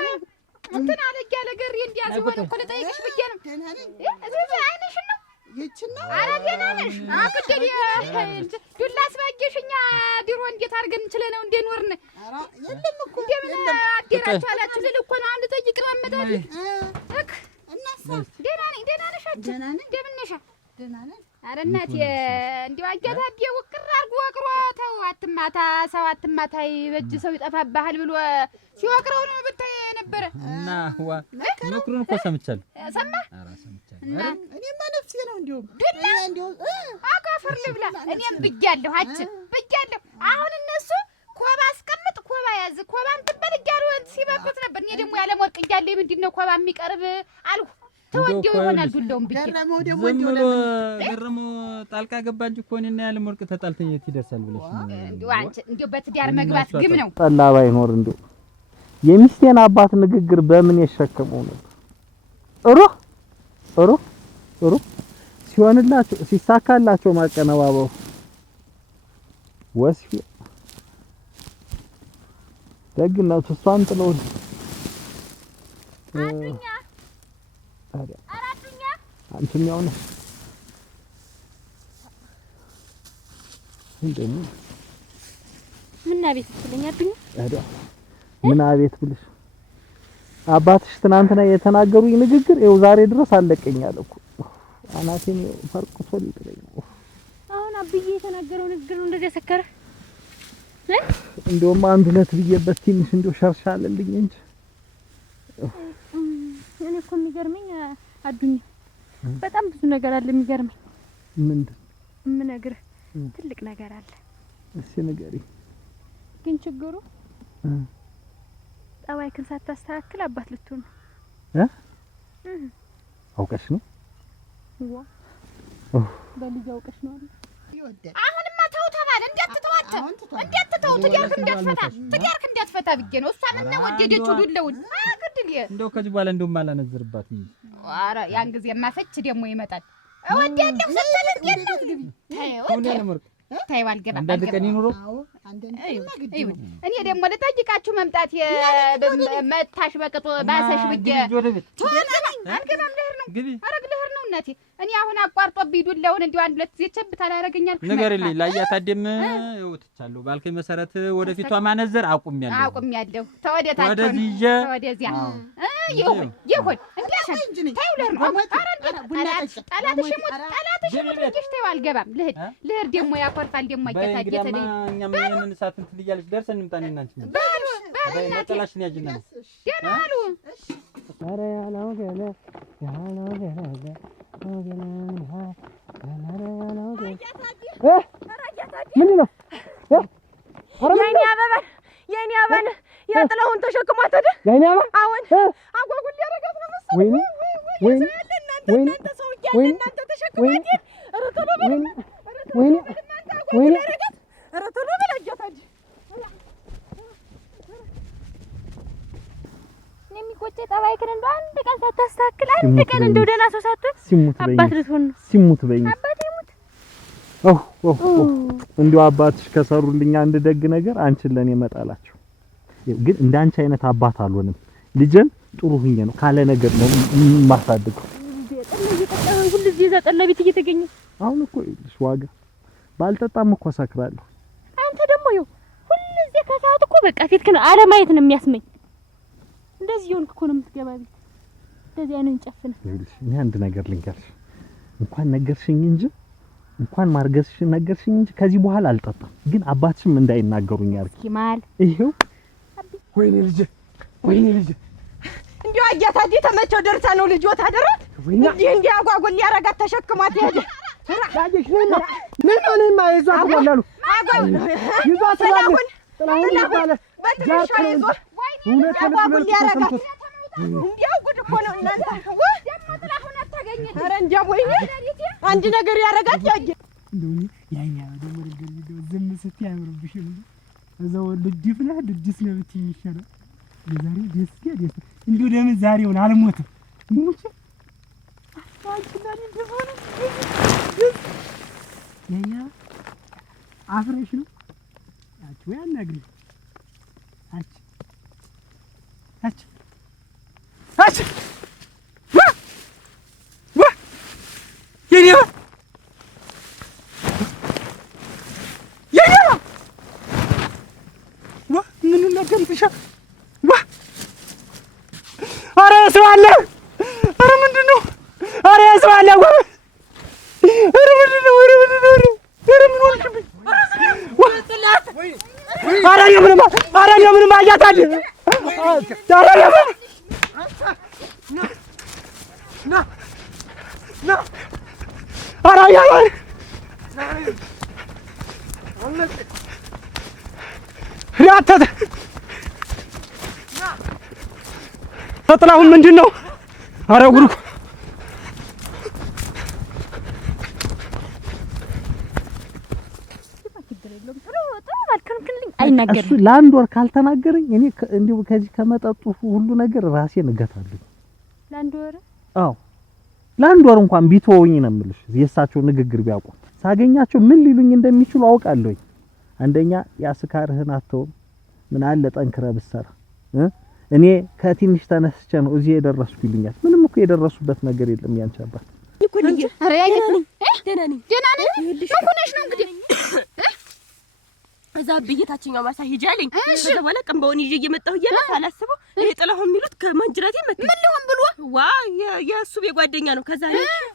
እንትን አለኝ ያለ ገር እንዲያዝሆን እኮ ልጠይቅሽ ብዬሽ ነው። እዚህ አይንሽን ነው ይችላል። ኧረ ደህና ነሽ? አቅደል ዱላ አስባጌሽኛ ድሮ እንዴት አድርገን እንችለነው እንደኖርን። ኧረ የለም እኮ እንደምን አደራችሁ አላችሁ ልል እኮ ነው። አንድ ጠይቅ ማመጣል እክ እናሳ ደህና ነኝ። ደህና ነሽ? ደህና ነኝ። እንደምን ነሽ? ደህና ነኝ። ኧረ እናቴ እንዲያው አያታዴ ውቅር አድርጎ ወቅሮ ተው አትማታ ሰው አትማታ በእጅ ሰው ይጠፋብሃል ብሎ ሲወቅረው ነው ብታይ ነበረ እና ዋ ምክሩን እኮ ሰምቻለሁ። ሰማህ? ኧረ ሰምቻለሁ። እኔማ ነፍሴ ነው እንዲሁ አጋፈር ልብላ እኔም ብያለሁ። ብያለሁ። አሁን እነሱ ኮባ አስቀምጥ ኮባ ያዝ ኮባን ትበል እያሉ ሲበቁት ነበር። እኔ ደግሞ ያለ ወርቅ እያለ ምንድን ነው ኮባ የሚቀርብ አልኩ። ተወደው ይሆናል ዱላውን ብዬሽ ዝም ብሎ ገረመው ጣልቃ ገባ እንጂ እኮ እኔና ያለ ወርቅ ተጣልተኝ የት ይደርሳል ብለሽ ነው? እንደው በትዳር መግባት ግም ነው። ጠላ ባይኖር እንደው የሚስቴን አባት ንግግር በምን የሸከመው ነበር? ሩ ሲሆንላቸው ሲሳካላቸው ማቀነባበሩ ወስፊ ደግነቱ እሷን ጥለው አራዱኛ አንቺም ያው ነሽ እንደምን ምን አቤት ትለኛ አዱኛ አዳ ምን አቤት ብልሽ አባትሽ ትናንትና የተናገሩኝ ንግግር ይኸው ዛሬ ድረስ አለቀኛል እኮ አናቴን ፈርቅቶ ሊጥለኝ ነው። አሁን አብዬ የተናገረው ንግግር ነው እንደዚህ ያሰከረ እንደውም አንድ ሁለት ብዬበት ትንሽ እንደው ሸርሻለልኝ እንጂ እኔ እኮ የሚገርመኝ አዱኛ በጣም ብዙ ነገር አለ የሚገርመኝ። ምንድን የምነግርህ ትልቅ ነገር አለ። እስኪ ንገሪኝ። ግን ችግሩ ጠባይክን ሳታስተካክል አባት ልትሆን አውቀሽ ነው? ዋ በልጅ አውቀሽ ነው አይደል? አሁንማ ተው ተባለ። እንዴት ተው ትዳርክ እንዳትፈታ ብዬሽ ነው። እሷ ምን ነው ወደደችው ዱለውን አግድል እንደው ከዚህ በኋላ እንደው ማላነዝርባት ነው። ኧረ ያን ጊዜማ ፈች ደግሞ ይመጣል። እወዳለሁ ስትል እንዴት ነው ግቢ ታይው አልገባም። አንዳንድ ቀን ይኑሮ እኔ ደግሞ ልጠይቃችሁ መምጣት መታሽ በቅጡ ባሰሽ ብዬሽ አልገባም። ልሄድ ነው እናቴ። እኔ አሁን አቋርጦብኝ ዱላውን እንዲሁ አንድ ሁለት ጊዜ ቸብታ ላደረገኛል። ንገሪልኝ ላያታደም እውትቻለሁ ባልከኝ መሰረት ወደፊቷ ማነዘር አቁሜያለሁ። ተወደዚያ ይሁን ታይው ልሄድ ነው። ኧረ ጠላትሽ ሙት ብዬሽ ታይው አልገባም። ልሄድ ደግሞ ያኮርፋል ደግሞ አያታደም እኛም ይሄንን ሰዓት እንትን እያለች ደርሰን እንምጣ እኔና አንቺ ነጠላሽን ያዥና ነው ደህና አሉ። ኧረ ያለው ገለ ምንድን ነው? የኔ አበባ ያጥለውን ተሸክሟት ሄደ። የኔ አበባ አሁን አጓጉል ያደረጋት ነው መሰለኝ። እናንተ ሰው እያለ እናንተ ተሸክሟት ሄደ። ኧረ ቶሎ በል ኧረ ቶሎ በል አያታጅ የሚቆጨኝ ጠባይክን እንደው አንድ ቀን ሳታስተካክል አንድ ቀን እንደው ደህና ሰው ሳትሆን አባት ልትሆን ነው። ሲሙት በይኝ አባቴ ሙት። እንደው አባትሽ ከሰሩልኝ አንድ ደግ ነገር አንቺን ለኔ መጣላቸው። ግን እንዳንቺ አይነት አባት አልሆንም። ልጄን ጥሩ ሁኜ ነው ካለ ነገር ነው ማሳደገው። ሁሉ እዚህ ዘጠና ቤት እየተገኘ አሁን እኮ ይልሽ ዋጋ ባልጠጣም እኮ ሰክራለሁ። አንተ ደግሞ ይኸው ሁሉ እዚህ ከሰዓት እኮ በቃ ፊትክን አለማየት ነው የሚያስመኝ። እንደዚህ ይሁን እኮ ነው የምትገባ ቤት እንደዚህ አይነን ጨፍነ። ይልሽ እኔ አንድ ነገር ልንገርሽ፣ እንኳን ነገርሽኝ እንጂ እንኳን ማርገዝሽን ነገርሽኝ እንጂ ከዚህ በኋላ አልጠጣም። ግን አባትሽም እንዳይናገሩኝ አርኪ ማል ይሄው ወይኔ ልጅ እንዲሁ አያታዲ ተመቸው ደርሳ ነው ልጆት አደረት እንዲህ አጓጉል ያረጋት ተሸክሟት ሄደ። ያጅሽ ምን ማይዟት ወላሉ ይዟት ጥላሁን ይባላል በትንሿ ይዞ አጓጉል ያረጋት እንዲያው ጉድ እኮ ነው እናንተ። ደግሞ ጥላሁን አታገኘኝ። ኧረ እንጃም ወይኔ አንድ ነገር ያረጋት ያጅ እንደው ያኛ ደግሞ ልገል ዝም ስትይ አያምርብሽም። እዛው ልጅፍና ልጅስ ነው ብትይ ይሻላል። ለዛሬ ደስ እንደው ለምን ዛሬውን አልሞትም ሙች አፋጭላኒ ደሆነ የኛ አፍረሽ ነው አቺ ወይ አናግሪ አቺ አቺ አቺ ዋ የኛ ዋ ምን ነገር ይፈሻ ዋ አረ ሰው አለ አረ ምንድነው አረ ሰው አለ ዋ አረ ምንድነው አረ ምንድነው አረ ምን ሆነሽ አረ የምንም አያታል አረ የምን ና አረ የምን ያተተ ተጥላሁን ምንድነው አረ ጉድ አይናገርም እሱ ለአንድ ወር ካልተናገረኝ እኔ እንዲሁ ከዚህ ከመጠጡ ሁሉ ነገር ራሴን እገታለሁ ለአንድ ወር አዎ ለአንድ ወር እንኳን ቢተወኝ ነው የምልሽ የእሳቸው ንግግር ቢያውቁ ሳገኛቸው ምን ሊሉኝ እንደሚችሉ አውቃለሁ አንደኛ ያስካርህን አተው ምን አለ ጠንክረ ብሰራ እኔ ከትንሽ ተነስቼ ነው እዚህ የደረስኩ ይሉኛል ምንም እኮ የደረሱበት ነገር የለም ያንቺ አባት እኮ ልጅ አረ ያይነኝ ደህና ነኝ ምን ሆነሽ ነው እንግዲህ እዛ በየታችኛው ማሳ ሄጃለኝ ከዛ በኋላ ቀንባውን ይዤ እየመጣሁ እያለ ሳላስበው ይሄ ጥላሁን የሚሉት ከማንጅራቴ መጣ ምን ሊሆን ብሎ ዋ የእሱ የጓደኛ ነው ከዛ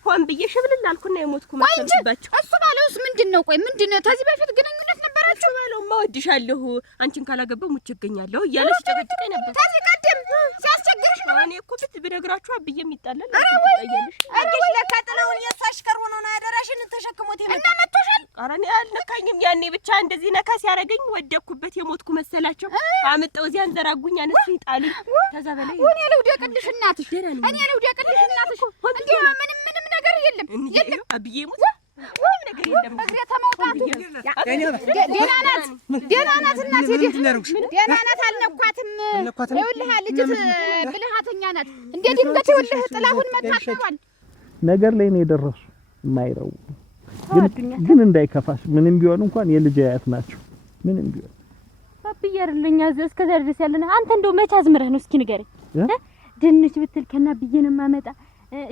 ሆን ብዬ ሽብልል አልኩና የሞትኩ መሰለባቸው እሱ ባለውስ ምንድነው ቆይ ምንድነው ከዚህ በፊት ግንኙነት ነበራችሁ ባለው ማወድሻለሁ አንቺን ካላገባው ሙች ይገኛለሁ እያለ ሲጨቀጭቀኝ ነበር ከዚህ ቀደም ሲያስቸግርሽ ነው እኔ እኮ ብነግራችሁ አብዬ የሚጣላል ታያለሽ አገሽ ለካ ጥላሁን የሳሽከር ሆኖ ነው አደራሽን ተሸክሞት የመጣ እና መጥቶሻል ኧረ እኔ አልነካኝም ያኔ ብቻ እንደዚህ ነካ ሲያረገኝ ወደኩበት የሞትኩ መሰላቸው አመጣው እዚያ አንዘራጉኝ አነሱኝ ጣሉኝ ከዛ በላይ እኔ ልውደቅልሽ እናትሽ እኔ ልውደቅልሽ እናትሽ እንዴ ምንም ነገር የለም አብዬ ሞት ምንም ነገር የለም እግሬ ተመውጣቱ ደህና ናት እናቴ ደህና ናት አልነኳትም ይኸውልህ ልጅት ብልሃተኛ ናት እንዴ ድንገት ይኸውልህ ጥላሁን መታሰሯል ነገር ላይ ነው የደረሱ የማይረው ግን እንዳይከፋሽ ምንም ቢሆን እንኳን የልጅ አያት ናቸው ምንም ቢሆን አብዬ አይደለኛ እስከዛ ድረስ ያለና አንተ እንደው መች አዝምረህ ነው እስኪ ንገረኝ ድንች ብትል ከና ብዬንም ማመጣ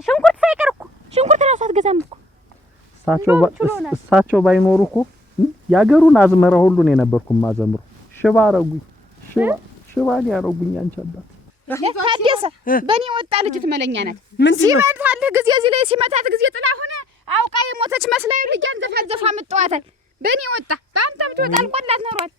ሽንኩርት ሳይቀር እኮ ሽንኩርት ራስ አትገዛም እኮ እሳቸው ባይኖሩ እኮ ያገሩን አዝመራ ሁሉ ነው የነበርኩም ማዘምሩ ሽባ አረጉኝ ሽባ ያረጉኝ አንቺ አባት ታደሰ በኔ ወጣ ልጅት መለኛ ናት ሲመታልህ ጊዜ እዚህ ላይ ሲመታት ጊዜ ጥላሁን አውቃ የሞተች መስላዩ ልጅን ዘፋዘፋ መጣዋታል በኔ ወጣ በአንተ ብትወጣ አልቆላት ኖሯል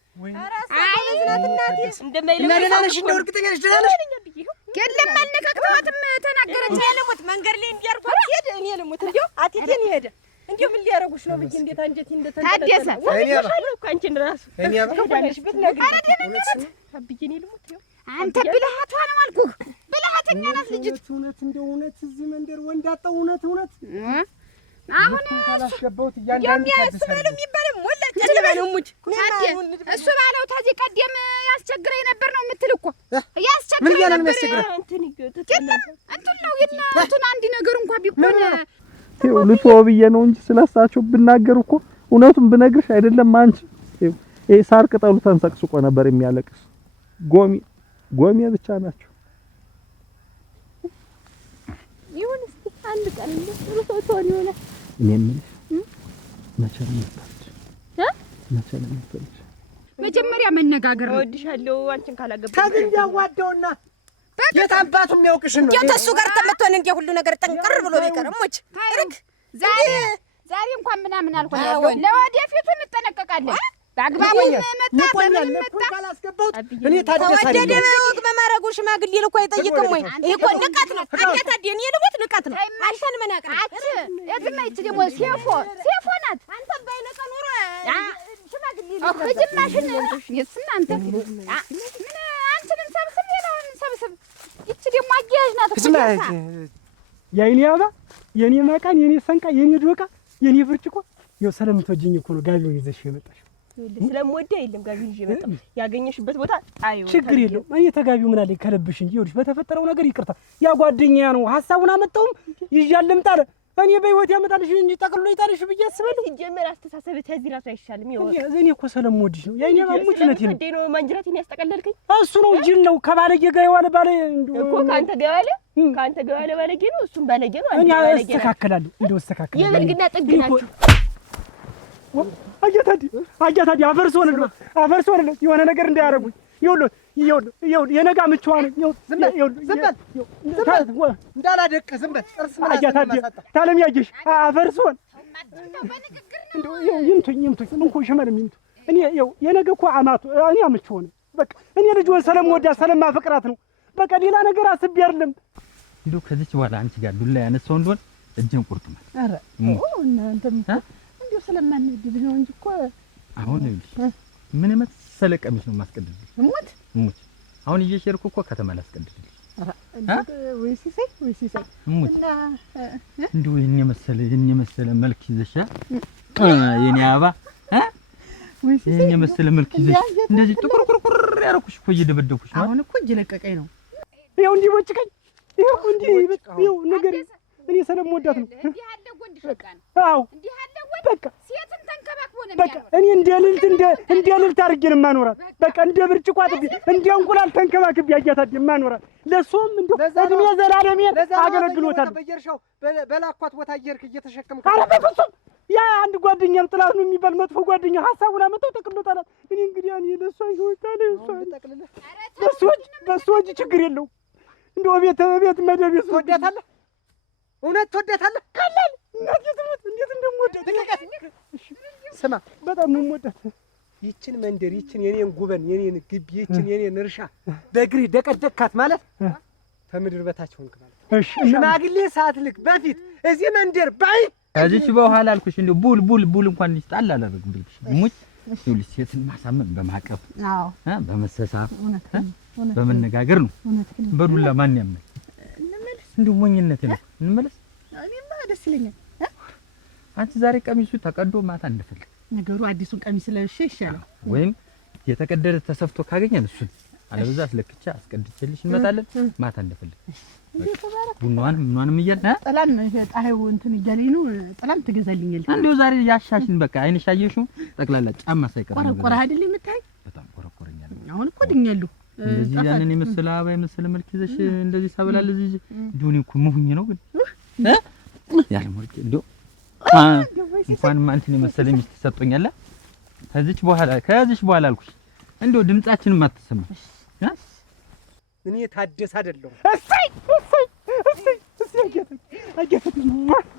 አይ እናቴ እንደማይለሽ እንደው እርግጠኛ ነሽ ደህና ነሽ የለም አልነካክተዋትም ተናገረች ያለሙት መንገር ላይ እንዲያርጓት ሄደ እኔ ለሙት እንዴ አትቴን ሄደ እንዴ ምን ሊያረጉሽ ነው ብዬ እንዴት አንጀቴ እንደተንጠለጠለ ታደሰ እኔ እኮ አንቺን ራሱ እኔ ባባሽ ብትነግሪ አብዬ እኔ ልሙት ይኸው አንተ ብልሃቷ ነው አልኩህ ብልሃተኛ ናት ልጅት እውነት እንደው እውነት እዚህ መንደር ወንድ አጣው እውነት አሁን አላስገባውት እያንዳንዱ ያስባለው የሚባለው ሞላ ጨለማው ሙድ እሱ ባለው ታዚህ ቀደም ያስቸግረኝ ነበር ነው የምትል እኮ ያስቸግረኝ ነበር እንትን ነው የእናቱን አንድ ነገር እንኳን ቢሆን ልትወው ብዬ ነው እንጂ ስለሳቸው ብናገር እኮ እውነቱን ብነግርሽ አይደለም አንቺ ይሄ ሳር ቅጠሉ ተንሰቅስቆ ነበር የሚያለቅስ ጎሚ ብቻ ናቸው ይሁን እስኪ አንድ ቀን ነው ሰው ይሆናል እኔ መቼ ነው የምትፈልጊ መጀመሪያ መነጋገር ነው እወድሻለሁ አንቺን ካላገባሁ ታግን ያዋደውና የታባቱ የሚያውቅሽ ነው የተሱ ጋር ተመቶን እንደ ሁሉ ነገር ጠንቅር ብሎ ቢቀርሞች እርግ ዛሬ እንኳን ምናምን አልሆነ ለወደፊቱ እንጠነቀቃለን በአግባቡ መጣ ካላስገባሁት እኔ ታደሰ ተወደደ ወግ በማረጉ ሽማግሌ ልኮ አይጠይቅም ወይ ይሄ እኮ ንቀት ነው አንተ ታዲያ የልሙት ንቀት ነው አንተን መናቀር እዚህ እቺ ደግሞ ሴፎ ናት አንተ ባይነቀ ኑሮ ሽማግሌ እጅማሽን የስና አንተ ምን አንቺን ሰብስብ ሌላውን ሰብስብ እቺ ደግሞ አያያዥ ናት እኮ የኔ አባ የኔ መቃን የኔ ሰንቃ የኔ ዶቃ የኔ ብርጭቆ ይኸው ስለምትወጂኝ እኮ ነው ጋቢውን ይዘሽ የመጣሽው ስለምወደ አይደለም ጋቢውን ይዤ መጣሁ ያገኘሽበት ቦታ ጣዩ ችግር የለው እኔ ተጋቢው ምን አለኝ ከለብሽ እንጂ ይኸውልሽ በተፈጠረው ነገር ይቅርታ ያ ጓደኛዬ ነው ሐሳቡን አመጣውም ይዣልም ጣለ እኔ በህይወት ያመጣልሽ እንጂ ጠቅልሎ ይጣልሽ ብዬ አስባለሁ። ሲጀመር አስተሳሰብህ ከዚህ ራሱ አይሻልም። ይኸው እኔ እኮ ስለምወድሽ ነው። የእኔ ማሙች ነቴ ነው ማንጅራቴን ያስጠቀለልከኝ። እሱ ነው ጅል ነው። ከባለጌ ጋር የዋለ ባለ እኮ ከአንተ ጋር የዋለ ባለጌ ነው። እሱም ባለጌ ነው። እኔ አስተካክላለሁ። እንደው አስተካክላለሁ። የብልግና ጥግ ናችሁ። አያታዲ አፈርሶን የሆነ ነገር እንዳያረጉኝ። ይኸውልህ የነጋ ምችዋ ነው። ዝም በል እንዳላደቅ ዝም በል። ጥርስ ማለት ታለም ያየሽ አፈርሶን እንደው ይምቱኝ እንኳ ሸመለም ይምቱ። እኔ የነገ እኮ አማቱ እኔ አምችው ነው። በቃ እኔ ልጅውን ስለምወዳት ስለማፈቅራት ነው። በቃ ሌላ ነገር አስቤ አይደለም። እንደው ከዚች በኋላ አንቺ ጋር ዱላ ያነሳው እንደሆነ እጅን ቁርጥማል። ኧረ እናንተም እንደው ስለማንወድ ነው እንጂ እኮ አሁን ይኸውልሽ ምን መሰለ ቀሚስ ነው የማስቀድድልሽ። እሙት አሁን እየሸርኩ እኮ ከተማ ላስቀድድልሽ። ወይ ሲሳይ እሙት እንደው የኔ መሰለ መልክ ይዘሻ የኔ አበባ የኔ መሰለ መልክ ይዘሽ እንደዚህ ጥቁር ያረኩሽ እኮ እየደበደብኩሽ ነው። አሁን እኮ እጅ ለቀቀኝ ነው። ይኸው እንዲህ ወጭቀኝ። ይኸው ነገር እኔ ስለምወዳት ነው። እንዲህ ያለ ወንድ ሸቃ ነው። አዎ እንዲህ ያለ ወንድ በቃ ሴትን ተንከባክቦ ነው በቃ እኔ እንደ ልልት አድርጌ ነው የማኖራት። በቃ እንደ ብርጭቆ አጥቤ እንደ እንቁላል ተንከባክቤ አያታድዬ የማኖራት። ለእሱም እንደው እድሜ ዘላለሜን አገለግሎታል። በየርሻው በላኳት ቦታ እየሄድክ እየተሸከምክ ኧረ በፍፁም ያ አንድ ጓደኛ ነው ጥላት ነው የሚባል መጥፎ ጓደኛ ሀሳቡን አመጣው ጠቅሎታል። እኔ እንግዲህ ለእሷ ይወጣል በእሱ ወጪ ችግር የለውም። እንደው ቤት መደብ ትወዳታለህ? እውነት ትወዳታለህ? ቀላል እናቴ ትሞት እንዴት እንደምወዳት ስማ፣ በጣም ነው የምወዳት። ይችን መንደር ይችን የኔን ጉበን የኔን ግቢ ይችን የኔን እርሻ በእግርህ ደቀደቅካት ማለት ከምድር በታች ሆንክ ማለት። እሺ ሽማግሌ ሳትልክ በፊት እዚህ መንደር ባይ ከዚች በኋላ አልኩሽ እንደው ቡል እንኳን ሊጣል አላደረግም ብልሽ ሙት ይኸውልሽ ሴትን ማሳመን በማቀፍ በመሰሳብ በመነጋገር ነው። በዱላ ማን ያመል እንደው ሞኝነት ነው። እንመለስ። እኔማ ደስ ይለኛል። አንቺ ዛሬ ቀሚሱ ተቀዶ ማታ እንደፈለግ ነገሩ አዲሱን ቀሚስ ለብሼ ይሻላል። ወይም የተቀደደ ተሰፍቶ ካገኘን እሱን አለበዛ አስለክቻ አስቀድቼልሽ እንመጣለን። ማታ እንደፈለግ ቡናዋንም ምኗንም እያልን ጥላም ፀሐዩ እንትን እያለኝ ነው። ጥላም ትገዛልኛለህ? እንደው ዛሬ ያሻሽን በቃ አይንሽ አየሽው ጠቅላላ ጫማ ሳይቀር ቆረቆረ አይደል የምታይ? በጣም ቆረቆረኛል። አሁን እኮ ድኛለሁ። እንደዚህ ያንን የመሰለ አበባ የመሰለ መልክ ይዘሽ እንደዚህ ሳበላል እዚህ ዱኒ እኮ መሁኝ ነው ግን ያለ ሞርጭ እንደው እንኳን ማንተን የመሰለ ሚስት ሰጥቶኛል። ከዚች በኋላ አልኩሽ እንደው ድምጻችንን ማትሰማ እኔ ታደስ አይደለም። እሰይ አገፈት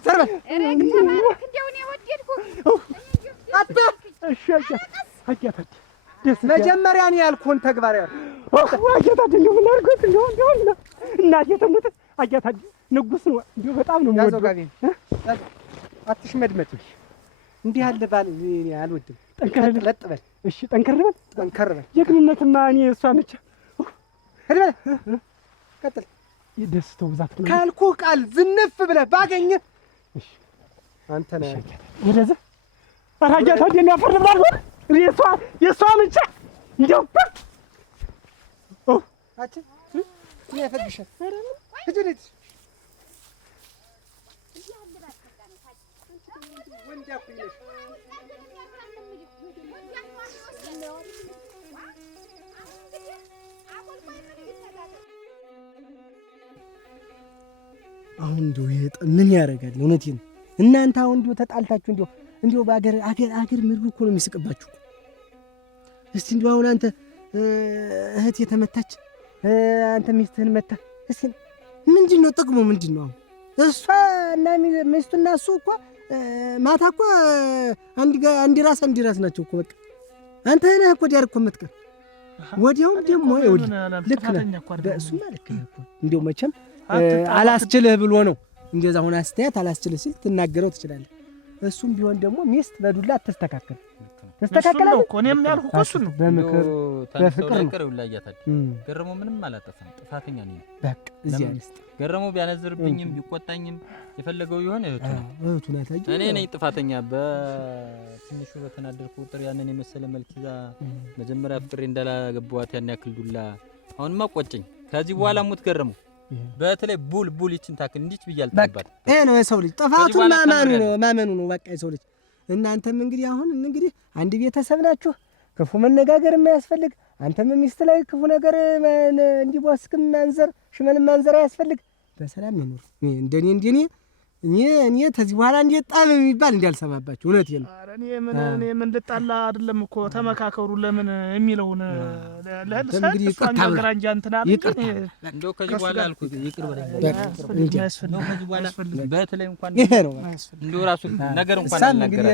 ዘርበል ረግ ተማረክ እንደው ነው ወደድኩ አጣ እሺ አገፈት ደስ መጀመሪያ ነው ያልኩህን ተግባር አያታድ እንደው ምን አድርጎት እንደው እናቴ ተሞተ። አያታድ ንጉስ ነው እንደው በጣም ነው የምወደው። አትሽመድመድ እንዲህ ያለ ባል እኔ አልወድም። ጠንከር በል እሺ፣ ጠንከር በል ጀግንነትማ እኔ እሷ ነች። ሄድ በል ቀጥል። የደስታው ብዛት ነው ካልኩህ ቃል ዝንፍ ብለህ ባገኘህ እሺ አንተ ነህ ወደዛ አያታድ የሚያፈር ብላል የሷ ብቻ እንደው አቺ እኔ ያፈግሽ እጅሪት ወንዳኩልሽ አሁን እንደው ምን ያደርጋል? እውነቴን ነው። እናንተ አሁን እንደው ተጣልታችሁ እንደው በአገር ምድሩ እኮ ነው የሚስቅባችሁ። እስቲ እንደው አሁን አንተ እህት የተመታች አንተ ሚስትህን መታ እስቲ ምንድን ነው ጥቅሙ? ምንድን ነው እሷ እና ሚስቱና እሱ እኮ ማታ እኮ አንድ ራስ ናቸው እኮ በቃ አንተ ነህ እኮ ዲያር እኮ የምትቀር ወዲያውም ደግሞ ይኸውልህ ልክ ነህ። እሱማ ልክ ነህ እኮ እንደው መቼም አላስችልህ ብሎ ነው እንደዛ ሆነ አስተያየት አላስችልህ ሲል ትናገረው ትችላለህ። እሱም ቢሆን ደግሞ ሚስት በዱላ አትስተካከል ተስተካከለ እኮ እኔም ያልኩህ እኮ እሱን ነው። በምክር በፍቅር ነው ገረመው ምንም አላጠፋም፣ ጥፋተኛ ነኝ። በቃ እዚያ ልስጥ ገረመው ቢያነዝርብኝም ቢቆጣኝም የፈለገው ይሆን እህቱ ናት። እኔ ነኝ ጥፋተኛ። በትንሹ በተናደድኩ ቁጥር ያንን የመሰለ መልክ ይዛ መጀመሪያ ፍቅሬ እንዳላገባዋት ያን ያክል ዱላ። አሁንማ ቆጨኝ። ከዚህ በኋላ ሙት ገረመው በተለይ ቡል ይችን ታክል እንዲች ብያል ተባለ። ይሄ ነው የሰው ልጅ ጥፋቱ ማመኑ ነው በቃ የሰው ልጅ። እናንተም እንግዲህ አሁን እንግዲህ አንድ ቤተሰብ ናችሁ። ክፉ መነጋገር የማያስፈልግ አንተም ሚስት ላይ ክፉ ነገር እንዲቦስክም ማንዘር ሽመል ማንዘር አያስፈልግ። በሰላም ይኖር። እንደኔ እኔ ተዚህ በኋላ እንዴት ጣም የሚባል እንዳልሰማባችሁ እውነቴን ነው። ኧረ እኔ ምን ልጣላ አይደለም እኮ ተመካከሩ ለምን የሚለውን እንግዲህ ይቅርታ ግራንጃ እንትና እንደው ከዚህ በኋላ አልኩት ይቅር በለኝ። ከዚህ በኋላ በተለይ እንኳን ይሄ ነው እንደው ራሱ ነገር እንኳን አልነገረ